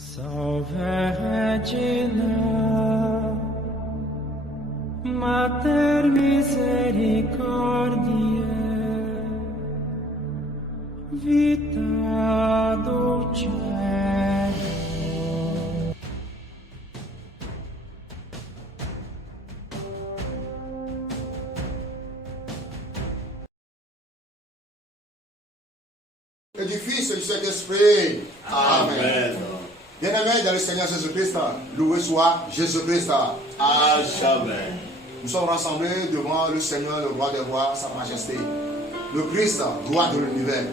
Salve Regina, Mater misericordiae, vita dulcedo. Et du Fils et du Saint-Esprit. Amen. Bien-aimés dans le Seigneur Jésus-Christ, loué soit Jésus-Christ. À jamais. Nous sommes rassemblés devant le Seigneur, le roi des rois, sa majesté, le Christ, roi de l'univers.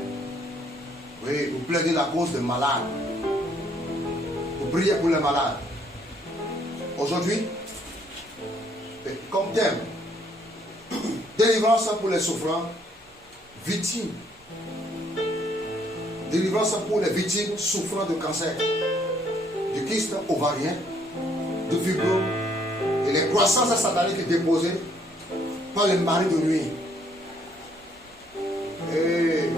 Oui, vous plaidez la cause des malades. Vous priez pour les malades. Aujourd'hui, comme thème, délivrance pour les souffrants, victimes. Délivrance pour les victimes souffrant de cancer, de kyste ovarien, de fibrome et les croissances sataniques déposées par les maris de nuit. Et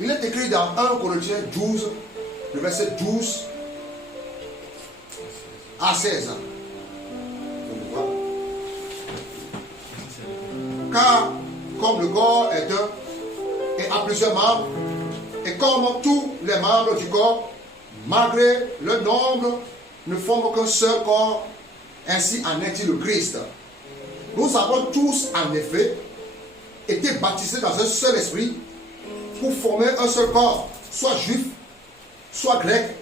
il est écrit dans 1 Corinthiens 12, le verset 12 à 16. Car comme le corps est un et a plusieurs membres, et comme tous les membres du corps, malgré le nombre, ne forment qu'un seul corps, ainsi en est-il le Christ. Nous avons tous, en effet, été baptisés dans un seul esprit pour former un seul corps, soit juif, soit grec,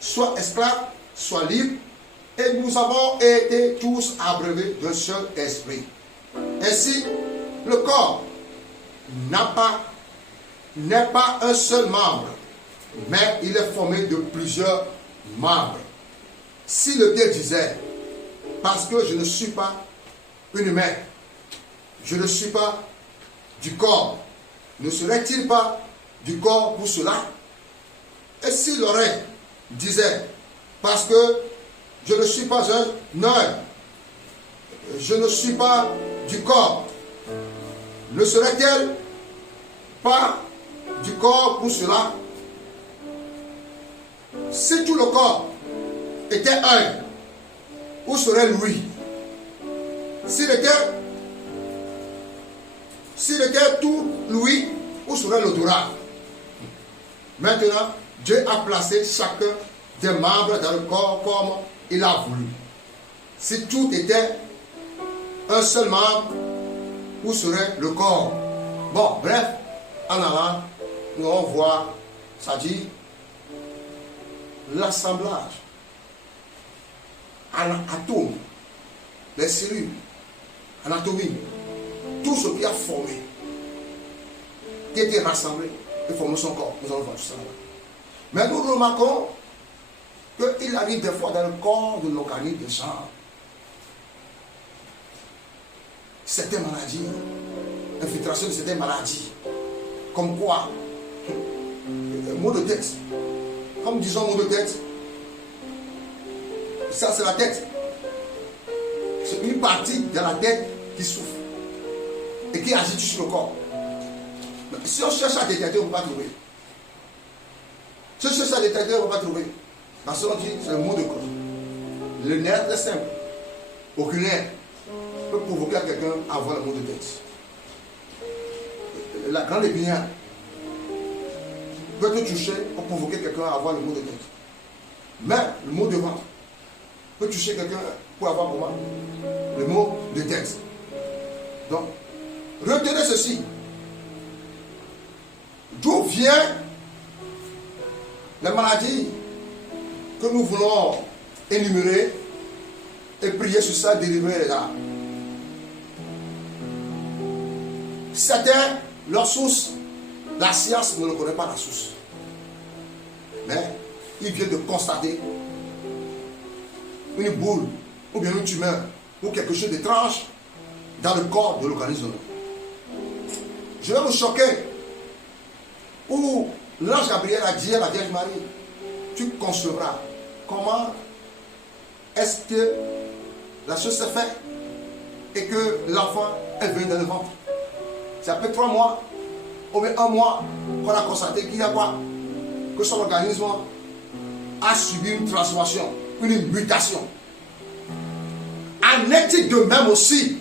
soit esclave, soit libre, et nous avons été tous abreuvés d'un seul esprit. Ainsi, le corps n'est pas un seul membre, mais il est formé de plusieurs membres. Si le Dieu disait, parce que je ne suis pas une main, je ne suis pas du corps, ne serait-il pas du corps pour cela? Et si l'oreille disait, parce que je ne suis pas un œil, je ne suis pas du corps, ne serait-elle pas du corps pour cela? Si tout le corps était œil, où serait l'ouïe? S'il était tout l'ouïe, où serait l'odorat? Maintenant, Dieu a placé chacun des membres dans le corps comme il a voulu. Si tout était un seul membre, où serait le corps? Bon, bref, en allant, nous allons voir, ça dit, l'assemblage en atomes, les cellules, anatomie, tout ce qui a formé, qui a été rassemblé et formé son corps. Nous allons voir tout ça. Mais nous remarquons qu'il arrive des fois dans le corps de l'organisme des gens certaines maladies, infiltration de certaines maladies, comme quoi, maux de tête, comme disons maux de tête, ça c'est la tête, c'est une partie de la tête qui souffre et qui agit sur le corps. Mais si on cherche à détecter, on ne peut pas trouver. Si on cherche à détecter, on ne peut pas trouver. Parce qu'on dit c'est le mot de corps. Le nerf est simple, oculaire, peut provoquer à quelqu'un à avoir le mot de tête. La grande épinière peut te toucher pour provoquer quelqu'un à avoir le mot de tête. Mais le mot de ventre peut toucher quelqu'un pour avoir comment? Le mot de tête. Donc, retenez ceci. D'où vient la maladie que nous voulons énumérer et prier sur ça, délivrer les âmes? Certains, leur source, la science ne connaît pas la source. Mais il vient de constater une boule, ou bien une tumeur, ou quelque chose d'étrange dans le corps de l'organisme. Je vais vous choquer. Où l'ange Gabriel a dit à la Vierge Marie, tu concevras. Comment est-ce que la chose s'est faite et que l'enfant est venu dans le ventre? C'est après 3 mois, ou bien 1 mois, qu'on a constaté qu'il y a quoi? que son organisme a subi une transformation, une mutation. En est-il de même aussi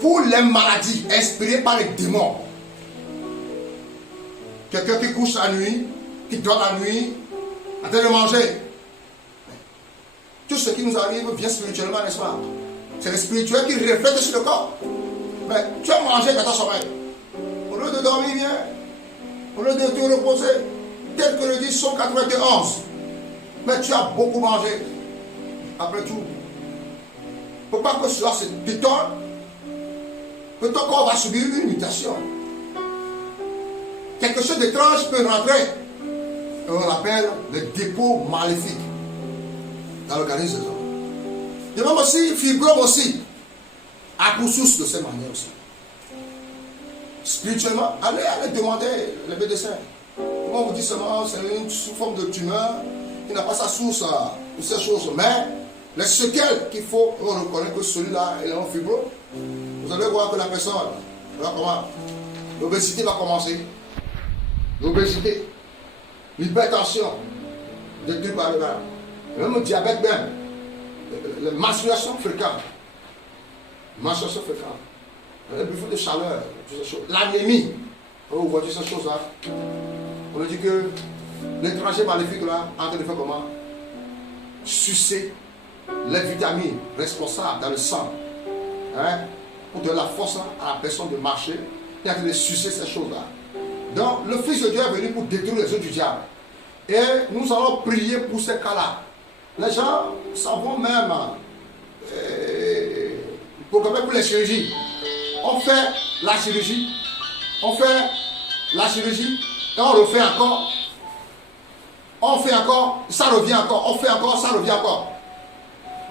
pour les maladies inspirées par les démons? Quelqu'un qui couche la nuit, qui dort la nuit, en train de manger. Tout ce qui nous arrive vient spirituellement, n'est-ce pas? C'est le spirituel qui reflète sur le corps. Mais tu as mangé dans ton sommeil. Au lieu de dormir bien, au lieu de te reposer, tel que le dit Psaume 91. Mais tu as beaucoup mangé. Après tout, il ne faut pas que cela se détonne. Que ton corps va subir une mutation. Quelque chose d'étrange peut rentrer. Et on l'appelle le dépôt maléfique dans l'organisme des hommes. Et même aussi, fibrome aussi, a pour source de cette manière aussi. Spirituellement, allez demander les médecins. Comment vous dit seulement, c'est une sous forme de tumeur qui n'a pas sa source pour ces choses. Mais les séquelles qu'il faut reconnaître que celui-là est un fibrome. Vous allez voir que la personne, l'obésité va commencer. L'obésité, l'hypertension, des trucs par là. Même le diabète même. La menstruation fréquente. Menstruation fréquente. Le buffet de chaleur, l'anémie. Vous voyez ces choses-là. On dit que l'étranger maléfique là, en train de faire comment? Sucer les vitamines responsables dans le sang. Hein? Pour donner la force à la personne de marcher. Il est en train de sucer ces choses-là. Donc, le Fils de Dieu est venu pour détruire les œuvres du diable. Et nous allons prier pour ces cas-là. Les gens savent même pour les chirurgies. On fait la chirurgie. On fait la chirurgie. Et on refait encore. On fait encore. Ça revient encore. On fait encore. Ça revient encore.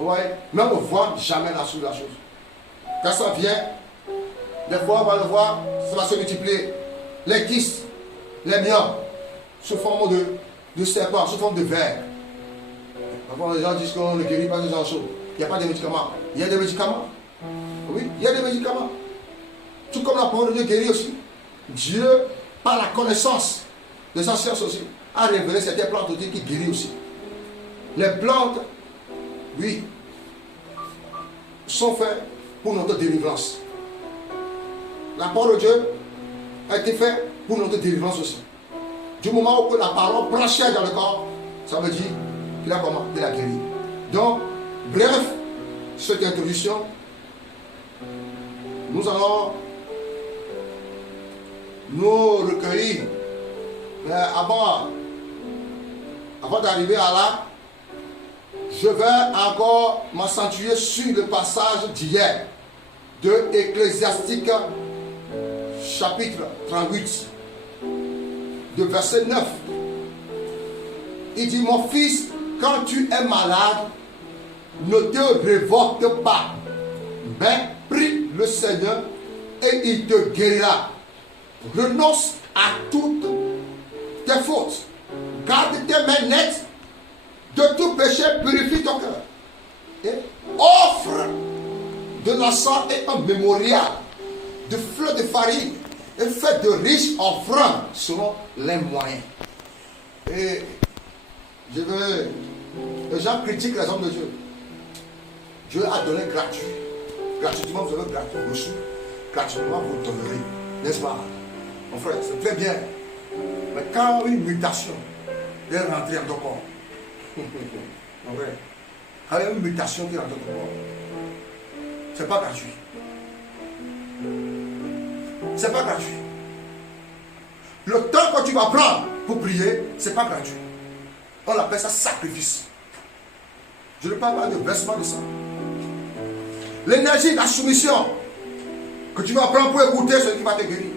Ouais. Mais on ne voit jamais la chose. Quand ça vient, des fois on va le voir, ça va se multiplier. Les kystes, les myomes, sous forme de serpent, sous forme de verre. Parfois les gens disent qu'on ne guérit pas de gens chauds. Il n'y a pas de médicaments. Il y a des médicaments. Oui, il y a des médicaments. Tout comme la parole de Dieu guérit aussi. Dieu, par la connaissance de sa science aussi, a révélé certaines plantes qui guérissent aussi. Les plantes, oui, sont faites pour notre délivrance. La parole de Dieu a été faite pour notre délivrance aussi. Du moment où la parole prend chair dans le corps, ça veut dire qu'il a comment? Il a guéri. Donc, bref, cette introduction, nous allons nous recueillir. Mais avant d'arriver à là, je vais encore m'accentuer sur le passage d'hier de Ecclésiastique chapitre 38 de verset 9. Il dit: mon fils, quand tu es malade, ne te révolte pas, mais prie le Seigneur et il te guérira. Renonce à toutes tes fautes, garde tes mains nettes de tout péché, purifie ton cœur et offre de l'encens et un mémorial de fleurs de farine et fais de riches offrandes selon les moyens. Et les gens critiquent les hommes de Dieu. Dieu a donné gratuit. Gratuitement, vous avez reçu. Gratuitement, vous donnerez. N'est-ce pas? Mon frère, c'est très bien. Mais quand une mutation est rentrée dans ton corps, mon frère, quand il y a une mutation qui rentre dans ton corps, c'est pas gratuit. C'est pas gratuit. Le temps que tu vas prendre pour prier, c'est pas gratuit. On appelle ça sacrifice. Je ne parle pas de versement de sang. L'énergie, la soumission que tu vas prendre pour écouter celui qui va te guérir,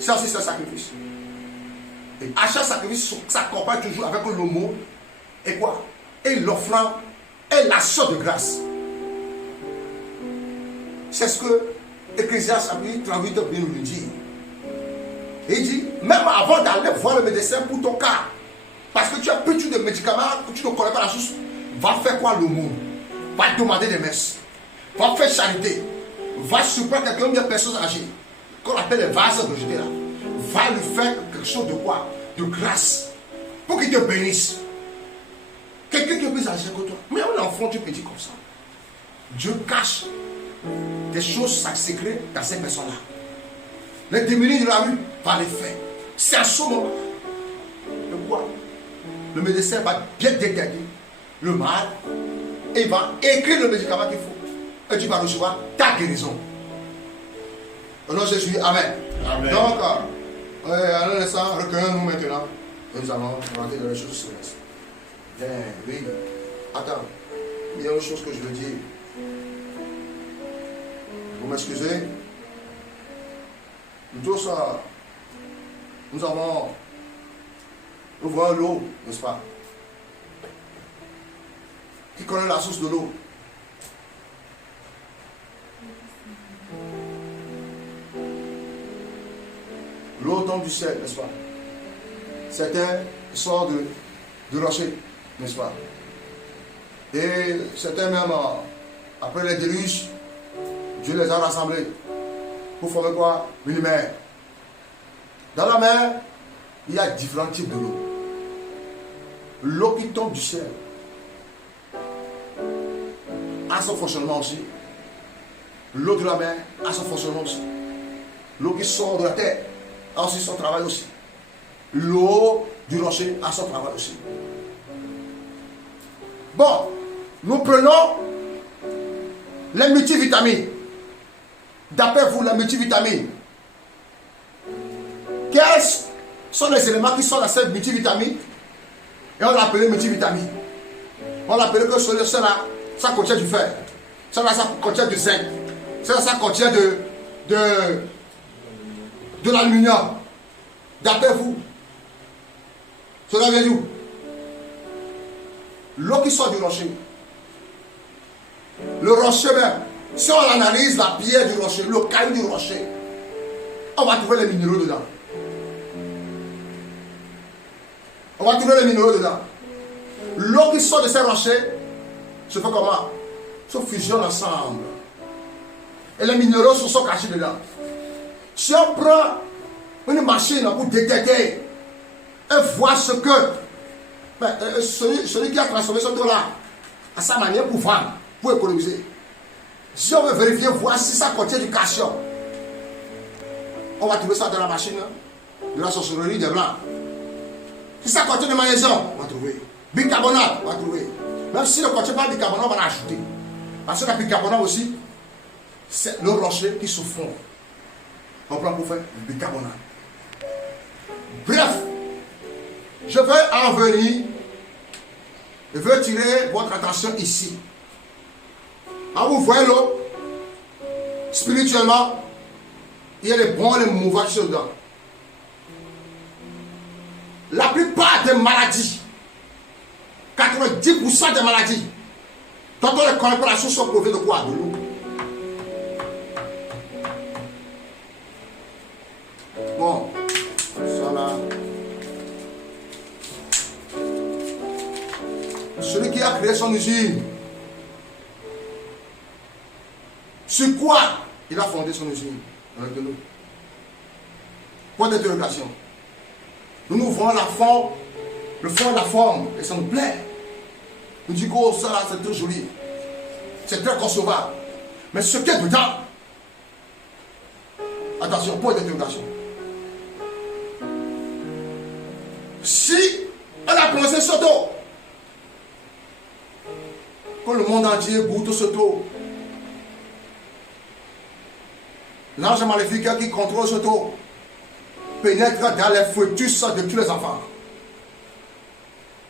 ça aussi c'est un sacrifice. Et à chaque sacrifice, ça s'accompagne toujours avec l'aumône et quoi? Et l'offrande et l'action de grâce. C'est ce que Ecclésiaste chapitre 38 vient nous dire. Il dit, même avant d'aller voir le médecin pour ton cas, parce que tu as pris de médicaments que tu ne connais pas la source, va faire quoi l'aumône? Va demander des messes. Va faire charité. Va surprendre quelqu'un de personnes âgées, qu'on appelle les vases rejetés là. Va lui faire quelque chose de quoi? De grâce. pour qu'il te bénisse. Quelqu'un qui est plus âgé que toi. Mais un enfant, tu peux dire comme ça. Dieu cache des choses secrètes dans ces personnes-là. Les démunis de la rue, par les faits. C'est à ce moment. De quoi? Le médecin va bien détecter le mal et il va écrire le médicament qu'il faut. Et tu vas recevoir ta guérison. Au nom de Jésus, Amen. Amen. Donc, en un instant, recueillons-nous maintenant. Nous allons regarder les choses célestes. Bien, oui. Attends, il y a une chose que je veux dire. Vous m'excusez. Nous tous, nous voyons l'eau, n'est-ce pas? Qui connaît la source de l'eau? L'eau tombe du ciel, n'est-ce pas? Certains sortent de rocher, n'est-ce pas? Et certains même, après les déluges, Dieu les a rassemblés pour former quoi? Une mer. Dans la mer, il y a différents types de l'eau. L'eau qui tombe du ciel a son fonctionnement aussi. L'eau de la mer a son fonctionnement aussi. L'eau qui sort de la terre a aussi son travail aussi. L'eau du rocher a son travail aussi. Bon, nous prenons les multivitamines. D'après vous, les multivitamines, quels sont les éléments qui sont dans cette multivitamine? Et on l'appelle multivitamine. On l'appelle que cela, ça contient du fer. Cela, ça contient du zinc. Cela, ça contient de l'aluminium. D'après vous, cela vient d'où? L'eau qui sort du rocher. Le rocher même. Si on analyse la pierre du rocher, le caillou du rocher, on va trouver les minéraux dedans. On va trouver les minéraux dedans. L'eau qui sort de ces rochers se fait comment? Se fusionne ensemble. Et les minéraux se sont cachés dedans. Si on prend une machine pour détecter et voir ce que celui qui a transformé ce eau-là à sa manière pour vendre, pour économiser. Si on veut vérifier, voir si ça contient du calcium, on va trouver ça dans la machine de la sorcellerie des blancs. Si ça contient du magnésium, on va trouver. Bicarbonate, on va trouver. Même si ne contient pas de bicarbonate, on va l'ajouter. Parce que le bicarbonate aussi, c'est le rocher qui se fond. On prend pour faire du bicarbonate. Bref, je vais en venir. Je veux tirer votre attention ici. Alors vous voyez l'eau, spirituellement, il y a les bons et les mauvais qui sont dedans. La plupart des maladies, 90% des maladies, quand on les connaît pas, la source sont prouvées de quoi? De l'eau. Bon, ça là. Celui qui a créé son usine, sur quoi il a fondé son usine? Avec de l'eau. Point d'interrogation. Nous voyons le fond et la forme, et ça nous plaît. Nous disons, oh, ça là, c'est très joli. C'est très concevable. Mais ce qui est dedans, attention, point d'interrogation. Si elle a prononcé cette eau, que le monde entier goûte cette eau, l'ange maléfique qui contrôle cette eau pénètre dans les fœtus de tous les enfants,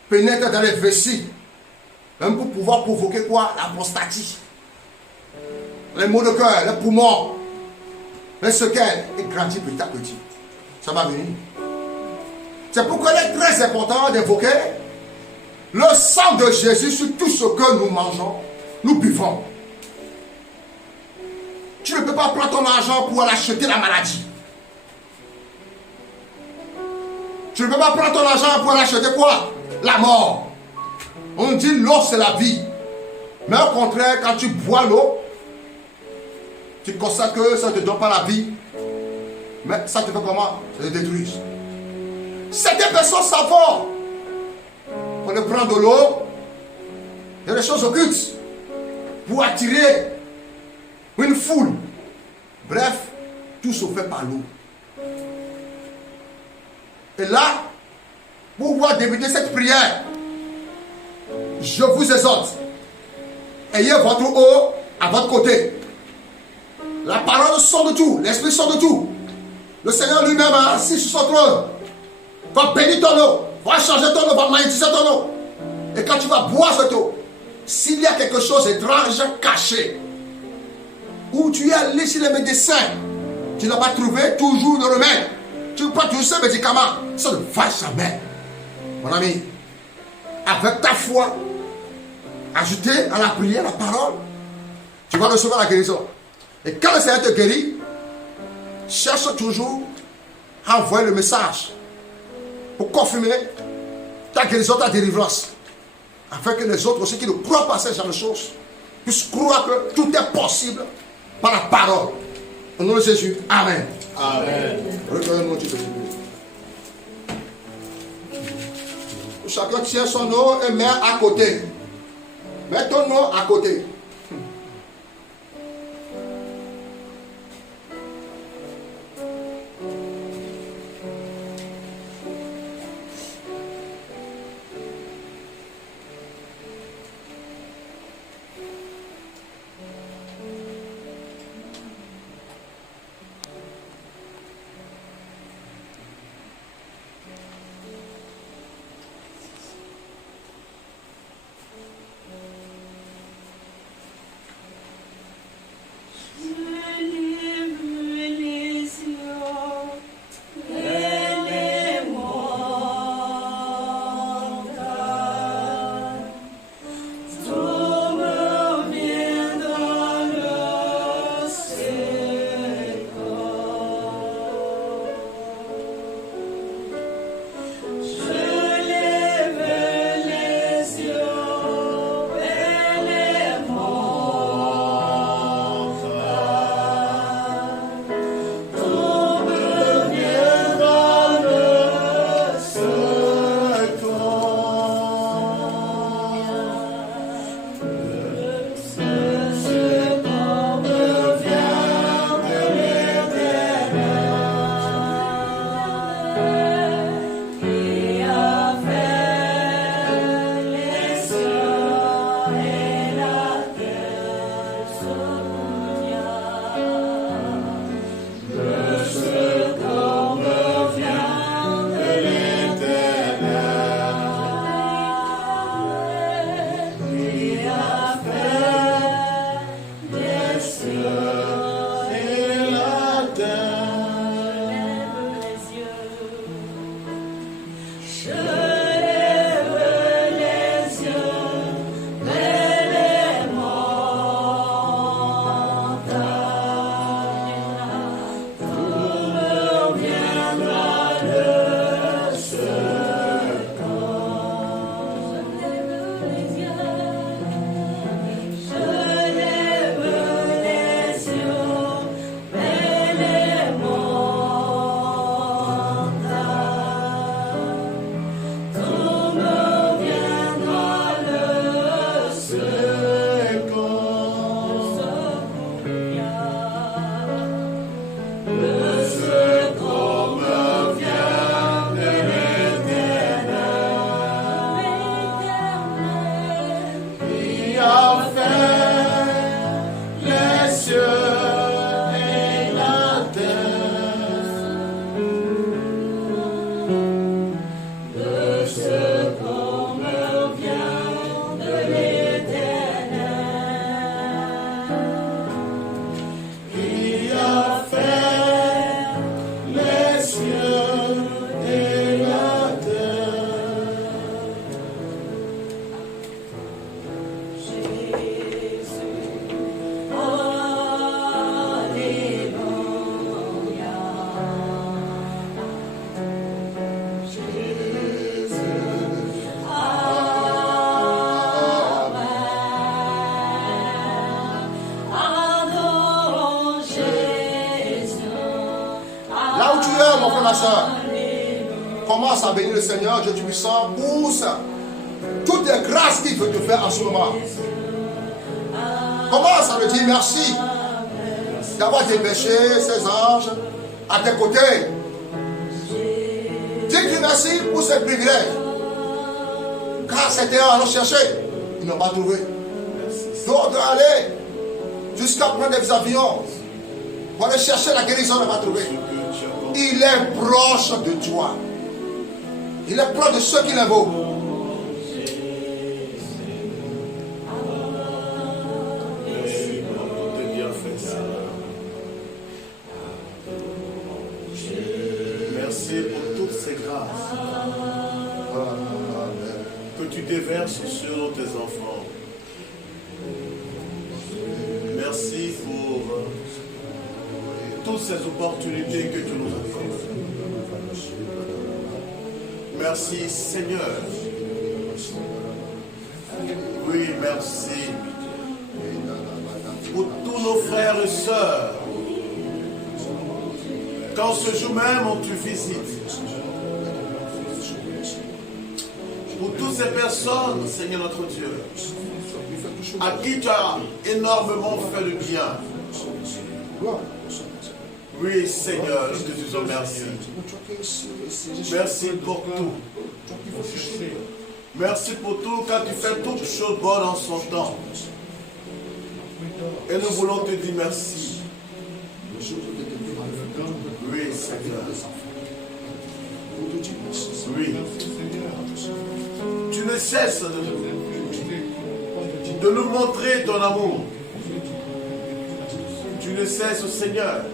pénètre dans les vessies, même pour pouvoir provoquer quoi? La prostatie, les maux de cœur, les poumons, les séquelles, et grandit petit à petit. Ça va venir. C'est pourquoi il est très important d'évoquer le sang de Jésus sur tout ce que nous mangeons, nous buvons. Tu ne peux pas prendre ton argent pour aller acheter la maladie. Tu ne peux pas prendre ton argent pour aller acheter quoi? La mort. On dit l'eau c'est la vie. Mais au contraire, quand tu bois l'eau, tu constates que ça ne te donne pas la vie. Mais ça te fait comment? Ça te détruit. Certaines personnes savent on ne prend de l'eau. Il y a des choses occultes pour attirer une foule. Bref, tout se fait par l'eau. Et là, pour pouvoir débuter cette prière, je vous exhorte, ayez votre eau à votre côté. La parole sort de tout, l'esprit sort de tout. Le Seigneur lui-même a assis sur son trône. Va bénir ton eau, va changer ton eau, va magnétiser ton eau. Et quand tu vas boire cette eau, s'il y a quelque chose d'étrange caché, où tu es allé chez les médecins, tu n'as pas trouvé toujours le remède, tu prends toujours ce médicament, ça ne va jamais. Mon ami, avec ta foi, ajoutée à la prière, la parole, tu vas recevoir la guérison. Et quand le Seigneur te guérit, cherche toujours à envoyer le message pour confirmer ta guérison, ta délivrance, afin que les autres aussi qui ne croient pas à ce genre de choses puissent croire que tout est possible par la parole. Au nom de Jésus, Amen. Amen. Recueillons-nous, Dieu. Chacun tient son eau et met à côté. Mets ton eau à côté. Commence à bénir le Seigneur, Dieu Tout-Puissant, pousse toutes les grâces qu'il veut te faire en ce moment. Commence à lui dire merci d'avoir dépêché ces anges à tes côtés. Dis-lui merci pour ce privilège. Car certains en ont cherché, ils n'ont pas trouvé. D'autres allaient jusqu'à prendre des avions pour aller chercher la guérison, ils n'ont pas trouvé. Il est proche de toi. Il est proche de ceux qui l'invoquent. Merci pour toutes ces grâces que tu déverses sur tes enfants. Merci pour toutes ces opportunités que tu nous accordes. Merci Seigneur. Oui, merci pour tous nos frères et sœurs. Quand ce jour même on te visite. Pour toutes ces personnes, Seigneur notre Dieu, à qui tu as énormément fait le bien. Oui, Seigneur, nous te disons merci. Merci pour tout. Merci pour tout, car tu fais toutes choses bonnes en son temps. Et nous voulons te dire merci. Oui, Seigneur. Oui. Tu ne cesses de nous montrer ton amour. Tu ne cesses, Seigneur.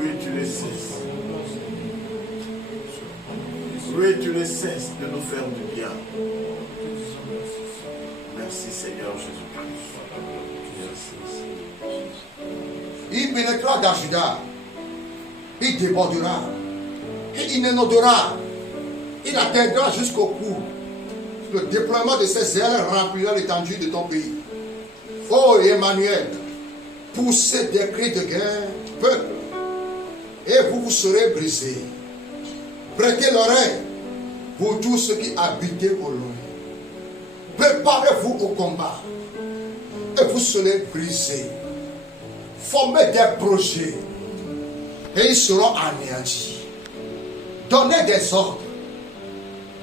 Oui, tu ne cesses. Oui, tu ne cesses de nous faire du bien. Merci, Seigneur Jésus-Christ. Il pénétrera dans Juda. Il débordera. Et il inondera. Il atteindra jusqu'au cou. Le déploiement de ses ailes remplira l'étendue de ton pays. Oh Emmanuel, poussez des cris de guerre, peuple, et vous vous serez brisés. Prêtez l'oreille, vous tous ceux qui habitez au loin. Préparez-vous au combat, et vous serez brisés. Formez des projets, et ils seront anéantis. Donnez des ordres,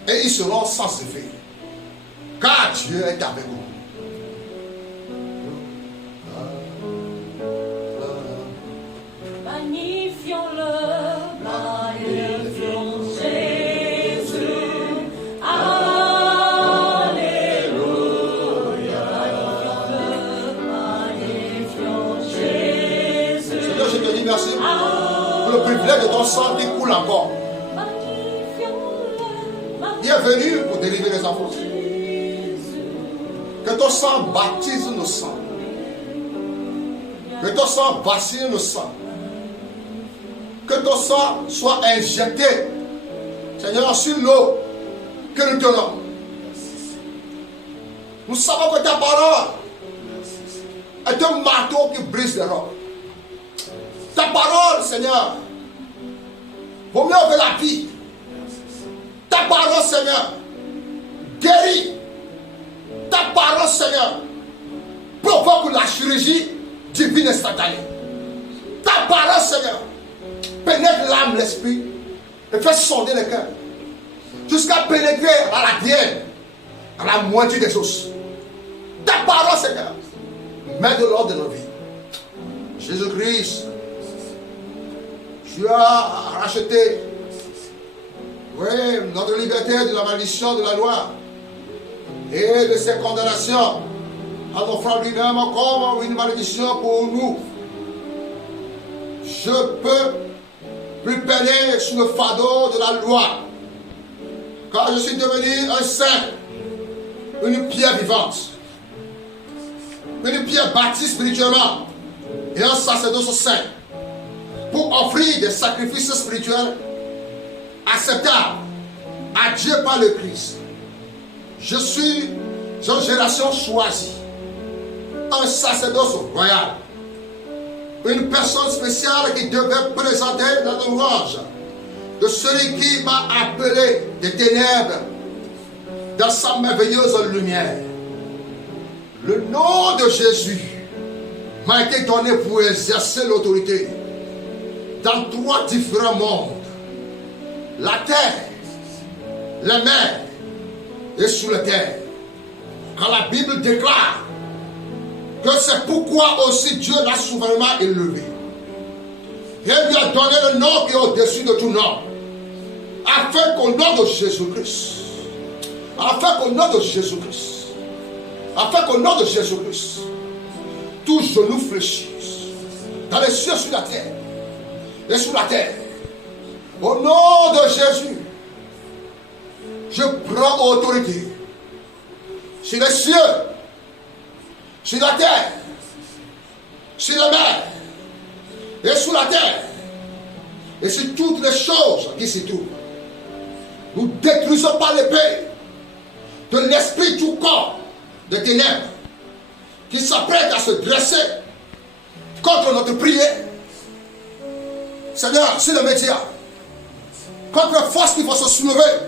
et ils seront sans effet. Car Dieu est avec vous. Magnifions-le, magnifions Jésus. Alléluia. Magnifions Jésus. Seigneur, je te dis merci pour le privilège de ton sang qui coule encore. Il est venu pour délivrer les enfants. Que ton sang baptise nos sangs. Que ton sang bassine nos sangs. Que ton sang soit injecté, Seigneur, sur l'eau que nous tenons. Nous savons que ta parole est un marteau qui brise les rocs. Ta parole, Seigneur, vaut mieux que la vie. Ta parole, Seigneur, guérit. Ta parole, Seigneur, provoque la chirurgie divine instantanée. Ta parole, Seigneur, pénètre l'âme, l'esprit et fait sonder le cœur jusqu'à pénétrer à la diène, à la moitié des os. Ta parole, Seigneur, met de l'ordre de nos vies. Jésus-Christ, tu as racheté, oui, notre liberté de la malédiction de la loi et de ses condamnations en offrant lui-même comme une malédiction pour nous. Je peux plus peiner sous le fardeau de la loi, car je suis devenu un saint, une pierre vivante, une pierre bâtie spirituellement et un sacerdoce saint pour offrir des sacrifices spirituels acceptables à Dieu par le Christ. Je suis une génération choisie, un sacerdoce royal, une personne spéciale qui devait présenter la louange de celui qui m'a appelé des ténèbres dans sa merveilleuse lumière. Le nom de Jésus m'a été donné pour exercer l'autorité dans 3 différents mondes. La terre, les mers et sous la terre. Quand la Bible déclare que c'est pourquoi aussi Dieu l'a souverainement élevé. Et lui a donné le nom qui est au-dessus de tout nom. Afin qu'au nom de Jésus-Christ, tous genoux fléchissent dans les cieux, sur la terre et sous la terre. Au nom de Jésus, je prends autorité sur les cieux, sur la terre, sur la mer et sous la terre et sur toutes les choses qui s'y trouvent. Nous détruisons par l'épée de l'esprit tout corps de ténèbres qui s'apprête à se dresser contre notre prière. Seigneur, c'est le média. Contre la force qui va se soulever,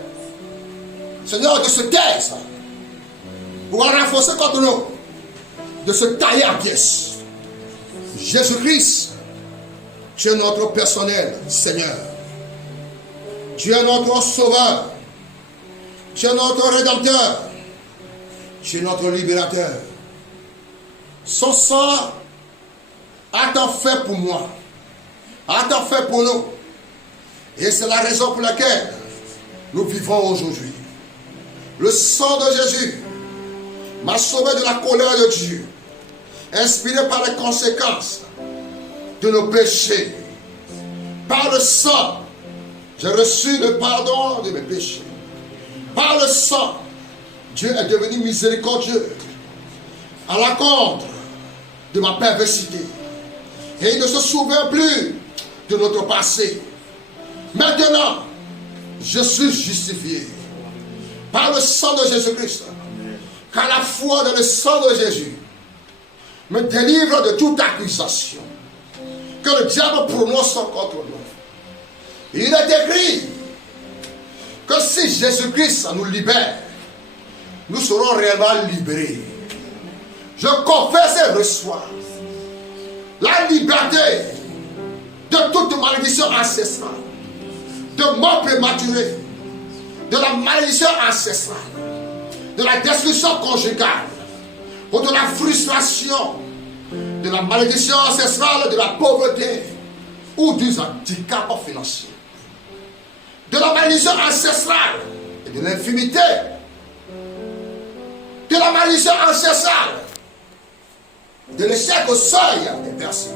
Seigneur, de se taire, pour renforcer contre nous, de se tailler en pièces. Jésus-Christ, tu es notre personnel, Seigneur. Tu es notre sauveur. Tu es notre rédempteur. Tu es notre libérateur. Son sang a tant fait pour moi, a tant fait pour nous. Et c'est la raison pour laquelle nous vivons aujourd'hui. Le sang de Jésus m'a sauvé de la colère de Dieu, inspiré par les conséquences de nos péchés. Par le sang, j'ai reçu le pardon de mes péchés. Par le sang, Dieu est devenu miséricordieux à l'encontre de ma perversité. Et il ne se souvient plus de notre passé. Maintenant, je suis justifié par le sang de Jésus-Christ. Car la foi dans le sang de Jésus me délivre de toute accusation que le diable prononce contre nous. Il est écrit que si Jésus-Christ nous libère, nous serons réellement libérés. Je confesse et reçois la liberté de toute malédiction ancestrale, de mort prématurée, de la malédiction ancestrale, de la destruction conjugale, ou de la frustration, de la malédiction ancestrale, de la pauvreté ou du handicap financier, de la malédiction ancestrale et de l'infimité, de la malédiction ancestrale, de l'échec au seuil des personnes.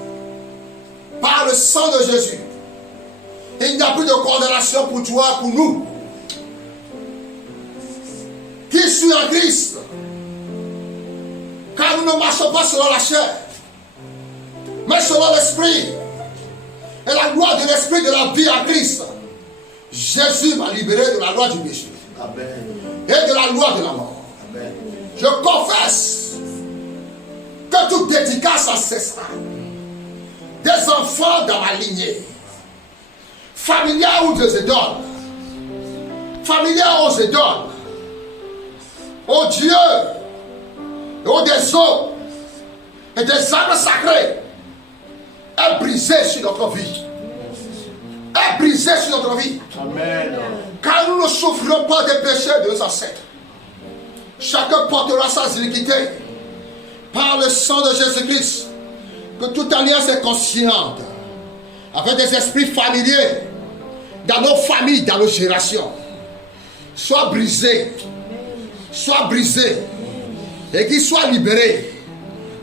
Par le sang de Jésus, il n'y a plus de condamnation pour toi, pour nous qui suis en Christ, car nous ne marchons pas selon la chair, mais selon l'esprit. Et la loi de l'esprit de la vie en Christ, Jésus m'a libéré de la loi du péché et de la loi de la mort. Amen. Je confesse que toute dédicace ancestrale des enfants dans ma lignée, familiale ou des idoles, familiale aux idoles, aux dieux, et aux des eaux, et des arbres sacrés, est brisée sur notre vie. Est brisée sur notre vie. Amen. Car nous ne souffrons pas des péchés de nos ancêtres. Chacun portera sa iniquité par le sang de Jésus-Christ. Que toute alliance est consciente avec des esprits familiers dans nos familles, dans nos générations, soit brisée, et qu'il soit libéré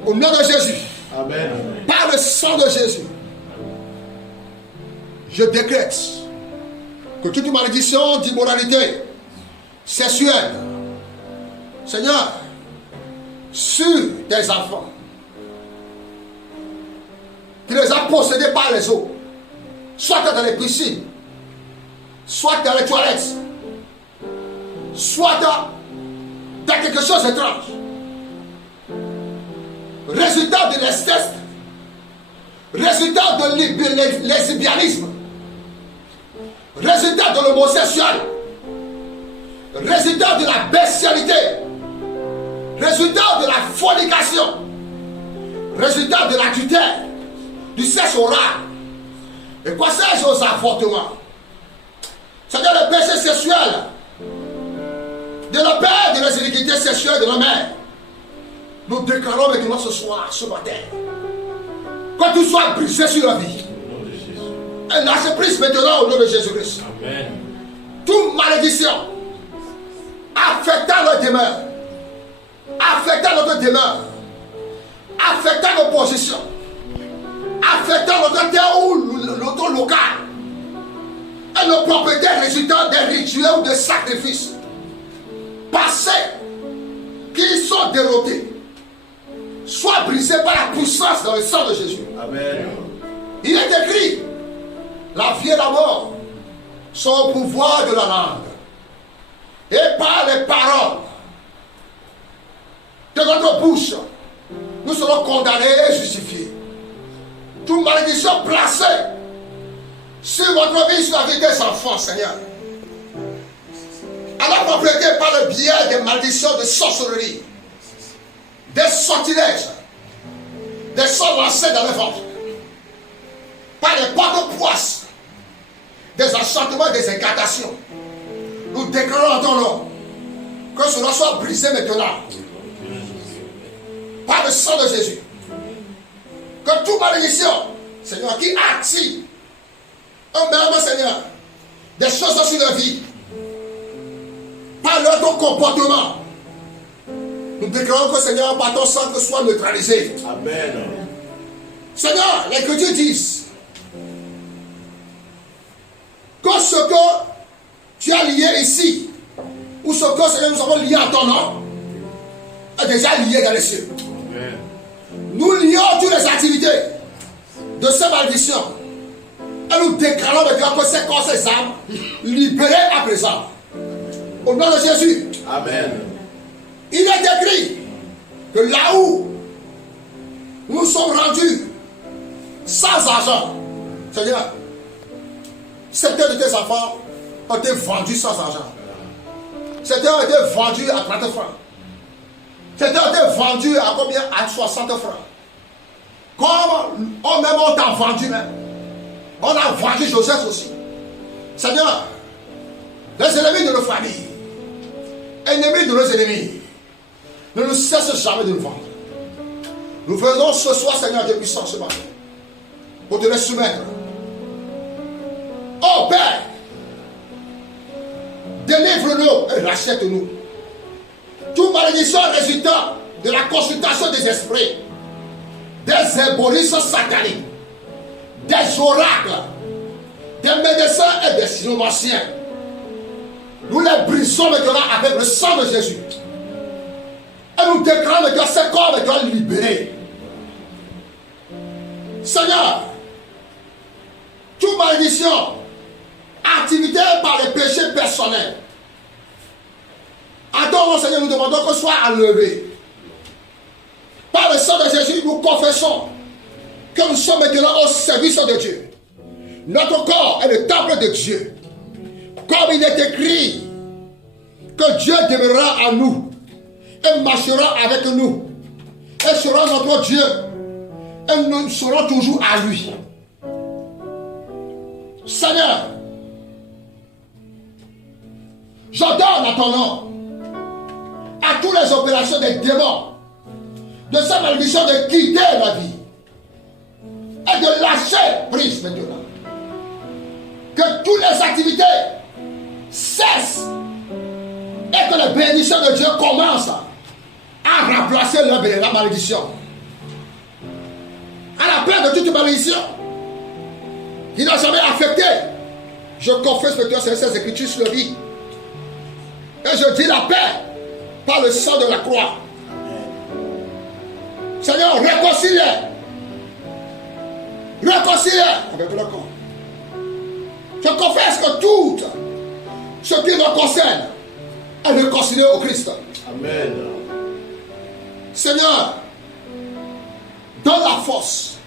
au nom de Jésus. Amen. Par le sang de Jésus, je décrète que toute malédiction d'immoralité sexuelle, Seigneur, sur tes enfants, qui les a possédés par les eaux, soit dans les piscines, soit dans les toilettes, soit dans quelque chose d'étrange. Résultat de l'inceste, résultat de lesbianisme, résultat de l'homosexuel, résultat de la bestialité, résultat de la fornication, résultat de l'adultère, du sexe oral. Et quoi sais-je aux avortements? C'est-à-dire le péché sexuel de la père, de la iniquités sexuelles de la mère. Nous déclarons maintenant ce soir, ce matin, que tout soit brisé sur la vie. Et lâche prise maintenant au nom de Jésus-Christ. Amen. Toute malédiction affectant notre demeure, affectant notre demeure, affectant nos positions, affectant notre terre ou notre local et nos propriétés résultant des rituels ou des sacrifices passés qui sont dérotés, soit brisés par la puissance dans le sang de Jésus. Amen. Il est écrit, la vie et la mort sont au pouvoir de la langue. Et par les paroles de notre bouche, nous serons condamnés et justifiés. Toute malédiction placée sur votre vie, sur la vie des enfants, Seigneur, alors complétée par le biais des malédictions de sorcellerie, des sortilèges, des sorts lancés dans le ventre, par les portes de poisse, des enchantements, des incantations. Nous déclarons en ton nom que cela soit brisé maintenant par le sang de Jésus. Que toute malédiction, Seigneur, qui attire un même, Seigneur, des choses sur la vie, par leur ton comportement, nous déclarons que, Seigneur, par ton sang, que soit neutralisé. Amen. Seigneur, les chrétiens disent que ce que tu as lié ici, ou ce que, Seigneur, nous avons lié en ton nom, est déjà lié dans les cieux. Amen. Nous lions toutes les activités de ces malédictions et nous déclarons maintenant que ces corps, ces âmes, libérés à présent. Au nom de Jésus. Amen. Il est écrit que là où nous sommes rendus sans argent, Seigneur, certains de tes enfants ont été vendus sans argent. Certains ont été vendus à 30 francs. Certains ont été vendus à combien? À 60 francs. Comme on t'a vendu même. On a vendu Joseph aussi. Seigneur, les ennemis de nos familles, ennemis de nos ennemis, ne nous cessent jamais de nous vendre. Nous faisons ce soir, Seigneur, de puissance ce matin, pour te les soumettre. Oh Père, délivre-nous et rachète-nous. Toute malédiction résultant de la consultation des esprits, des ébaulistes sataniques, des oracles, des médecins et des synomanciens, nous les brisons maintenant avec le sang de Jésus. Et nous déclarons que ces corps maintenant libérés. Seigneur, toute malédiction, activité par les péchés personnels, attends, Seigneur, nous demandons que soit enlevé. Par le sang de Jésus, nous confessons que nous sommes maintenant au service de Dieu. Notre corps est le temple de Dieu. Comme il est écrit que Dieu demeurera en nous et marchera avec nous et sera notre Dieu et nous serons toujours à lui. Seigneur, j'ordonne à ton nom à toutes les opérations des démons de sa malédiction de quitter ma vie et de lâcher prise maintenant. Que toutes les activités cessent et que la bénédiction de Dieu commence à remplacer la malédiction. À la place de toute malédiction qui n'a jamais affecté, je confesse que tu as ces écritures sur la vie. Et je dis la paix par le sang de la croix. Seigneur, réconcilie avec le corps. Je confesse que tout ce qui me concerne est réconcilié au Christ. Amen. Seigneur, donne la force,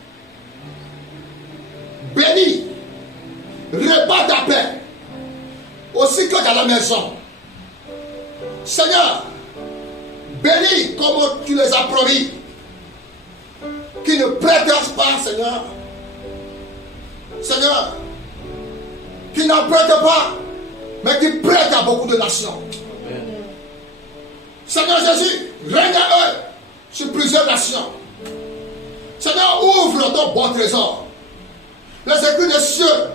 bénis, répand ta paix aussi que dans la maison. Seigneur, bénis comme tu les as promis. Qui ne prêtent pas, Seigneur. Seigneur, qui n'en prêtent pas, mais qui prêtent à beaucoup de nations. Amen. Seigneur Jésus, règne à eux sur plusieurs nations. Seigneur, ouvre ton bon trésor. Les écus des cieux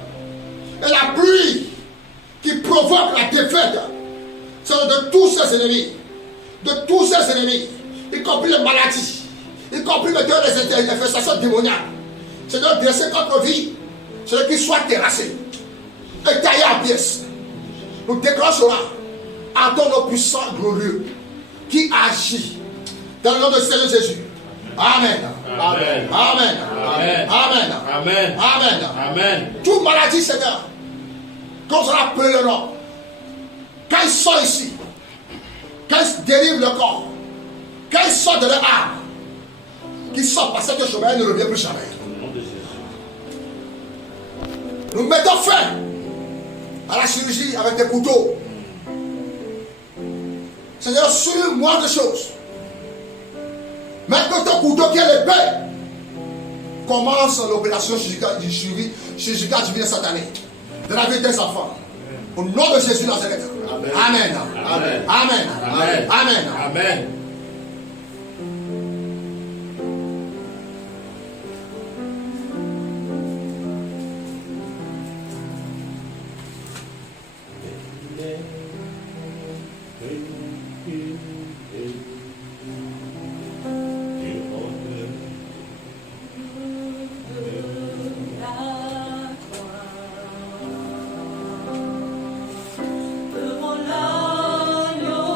et la pluie qui provoque la défaite, Seigneur, de tous ses ennemis, y compris les maladies, y compris les infestations démoniaques. Seigneur, dressez contre vie, Seigneur, qu'il soit terrassé et taillé à pièces. Nous déclenchons à ton nom puissant, glorieux, qui agit dans le nom de Seigneur Jésus. Amen. Amen. Amen. Amen. Amen. Amen. Amen. Amen. Toute maladie, Seigneur, quand on rappelle le nom, quand ils sont ici, quand ils dérivent le corps, quand ils sortent de leur âme, qu'ils sortent par cette chemin et ne reviennent plus jamais. Au nom de Jésus. Nous mettons fin à la chirurgie avec des couteaux. Seigneur, sur moi de choses. Maintenant, ton couteau qui est l'épée commence l'opération chirurgicale divine satanée de la vie des enfants. Au nom de Jésus Nazareth. Amen. Amen. Amen. Amen. Amen. Amen. Amen. Devant l'agneau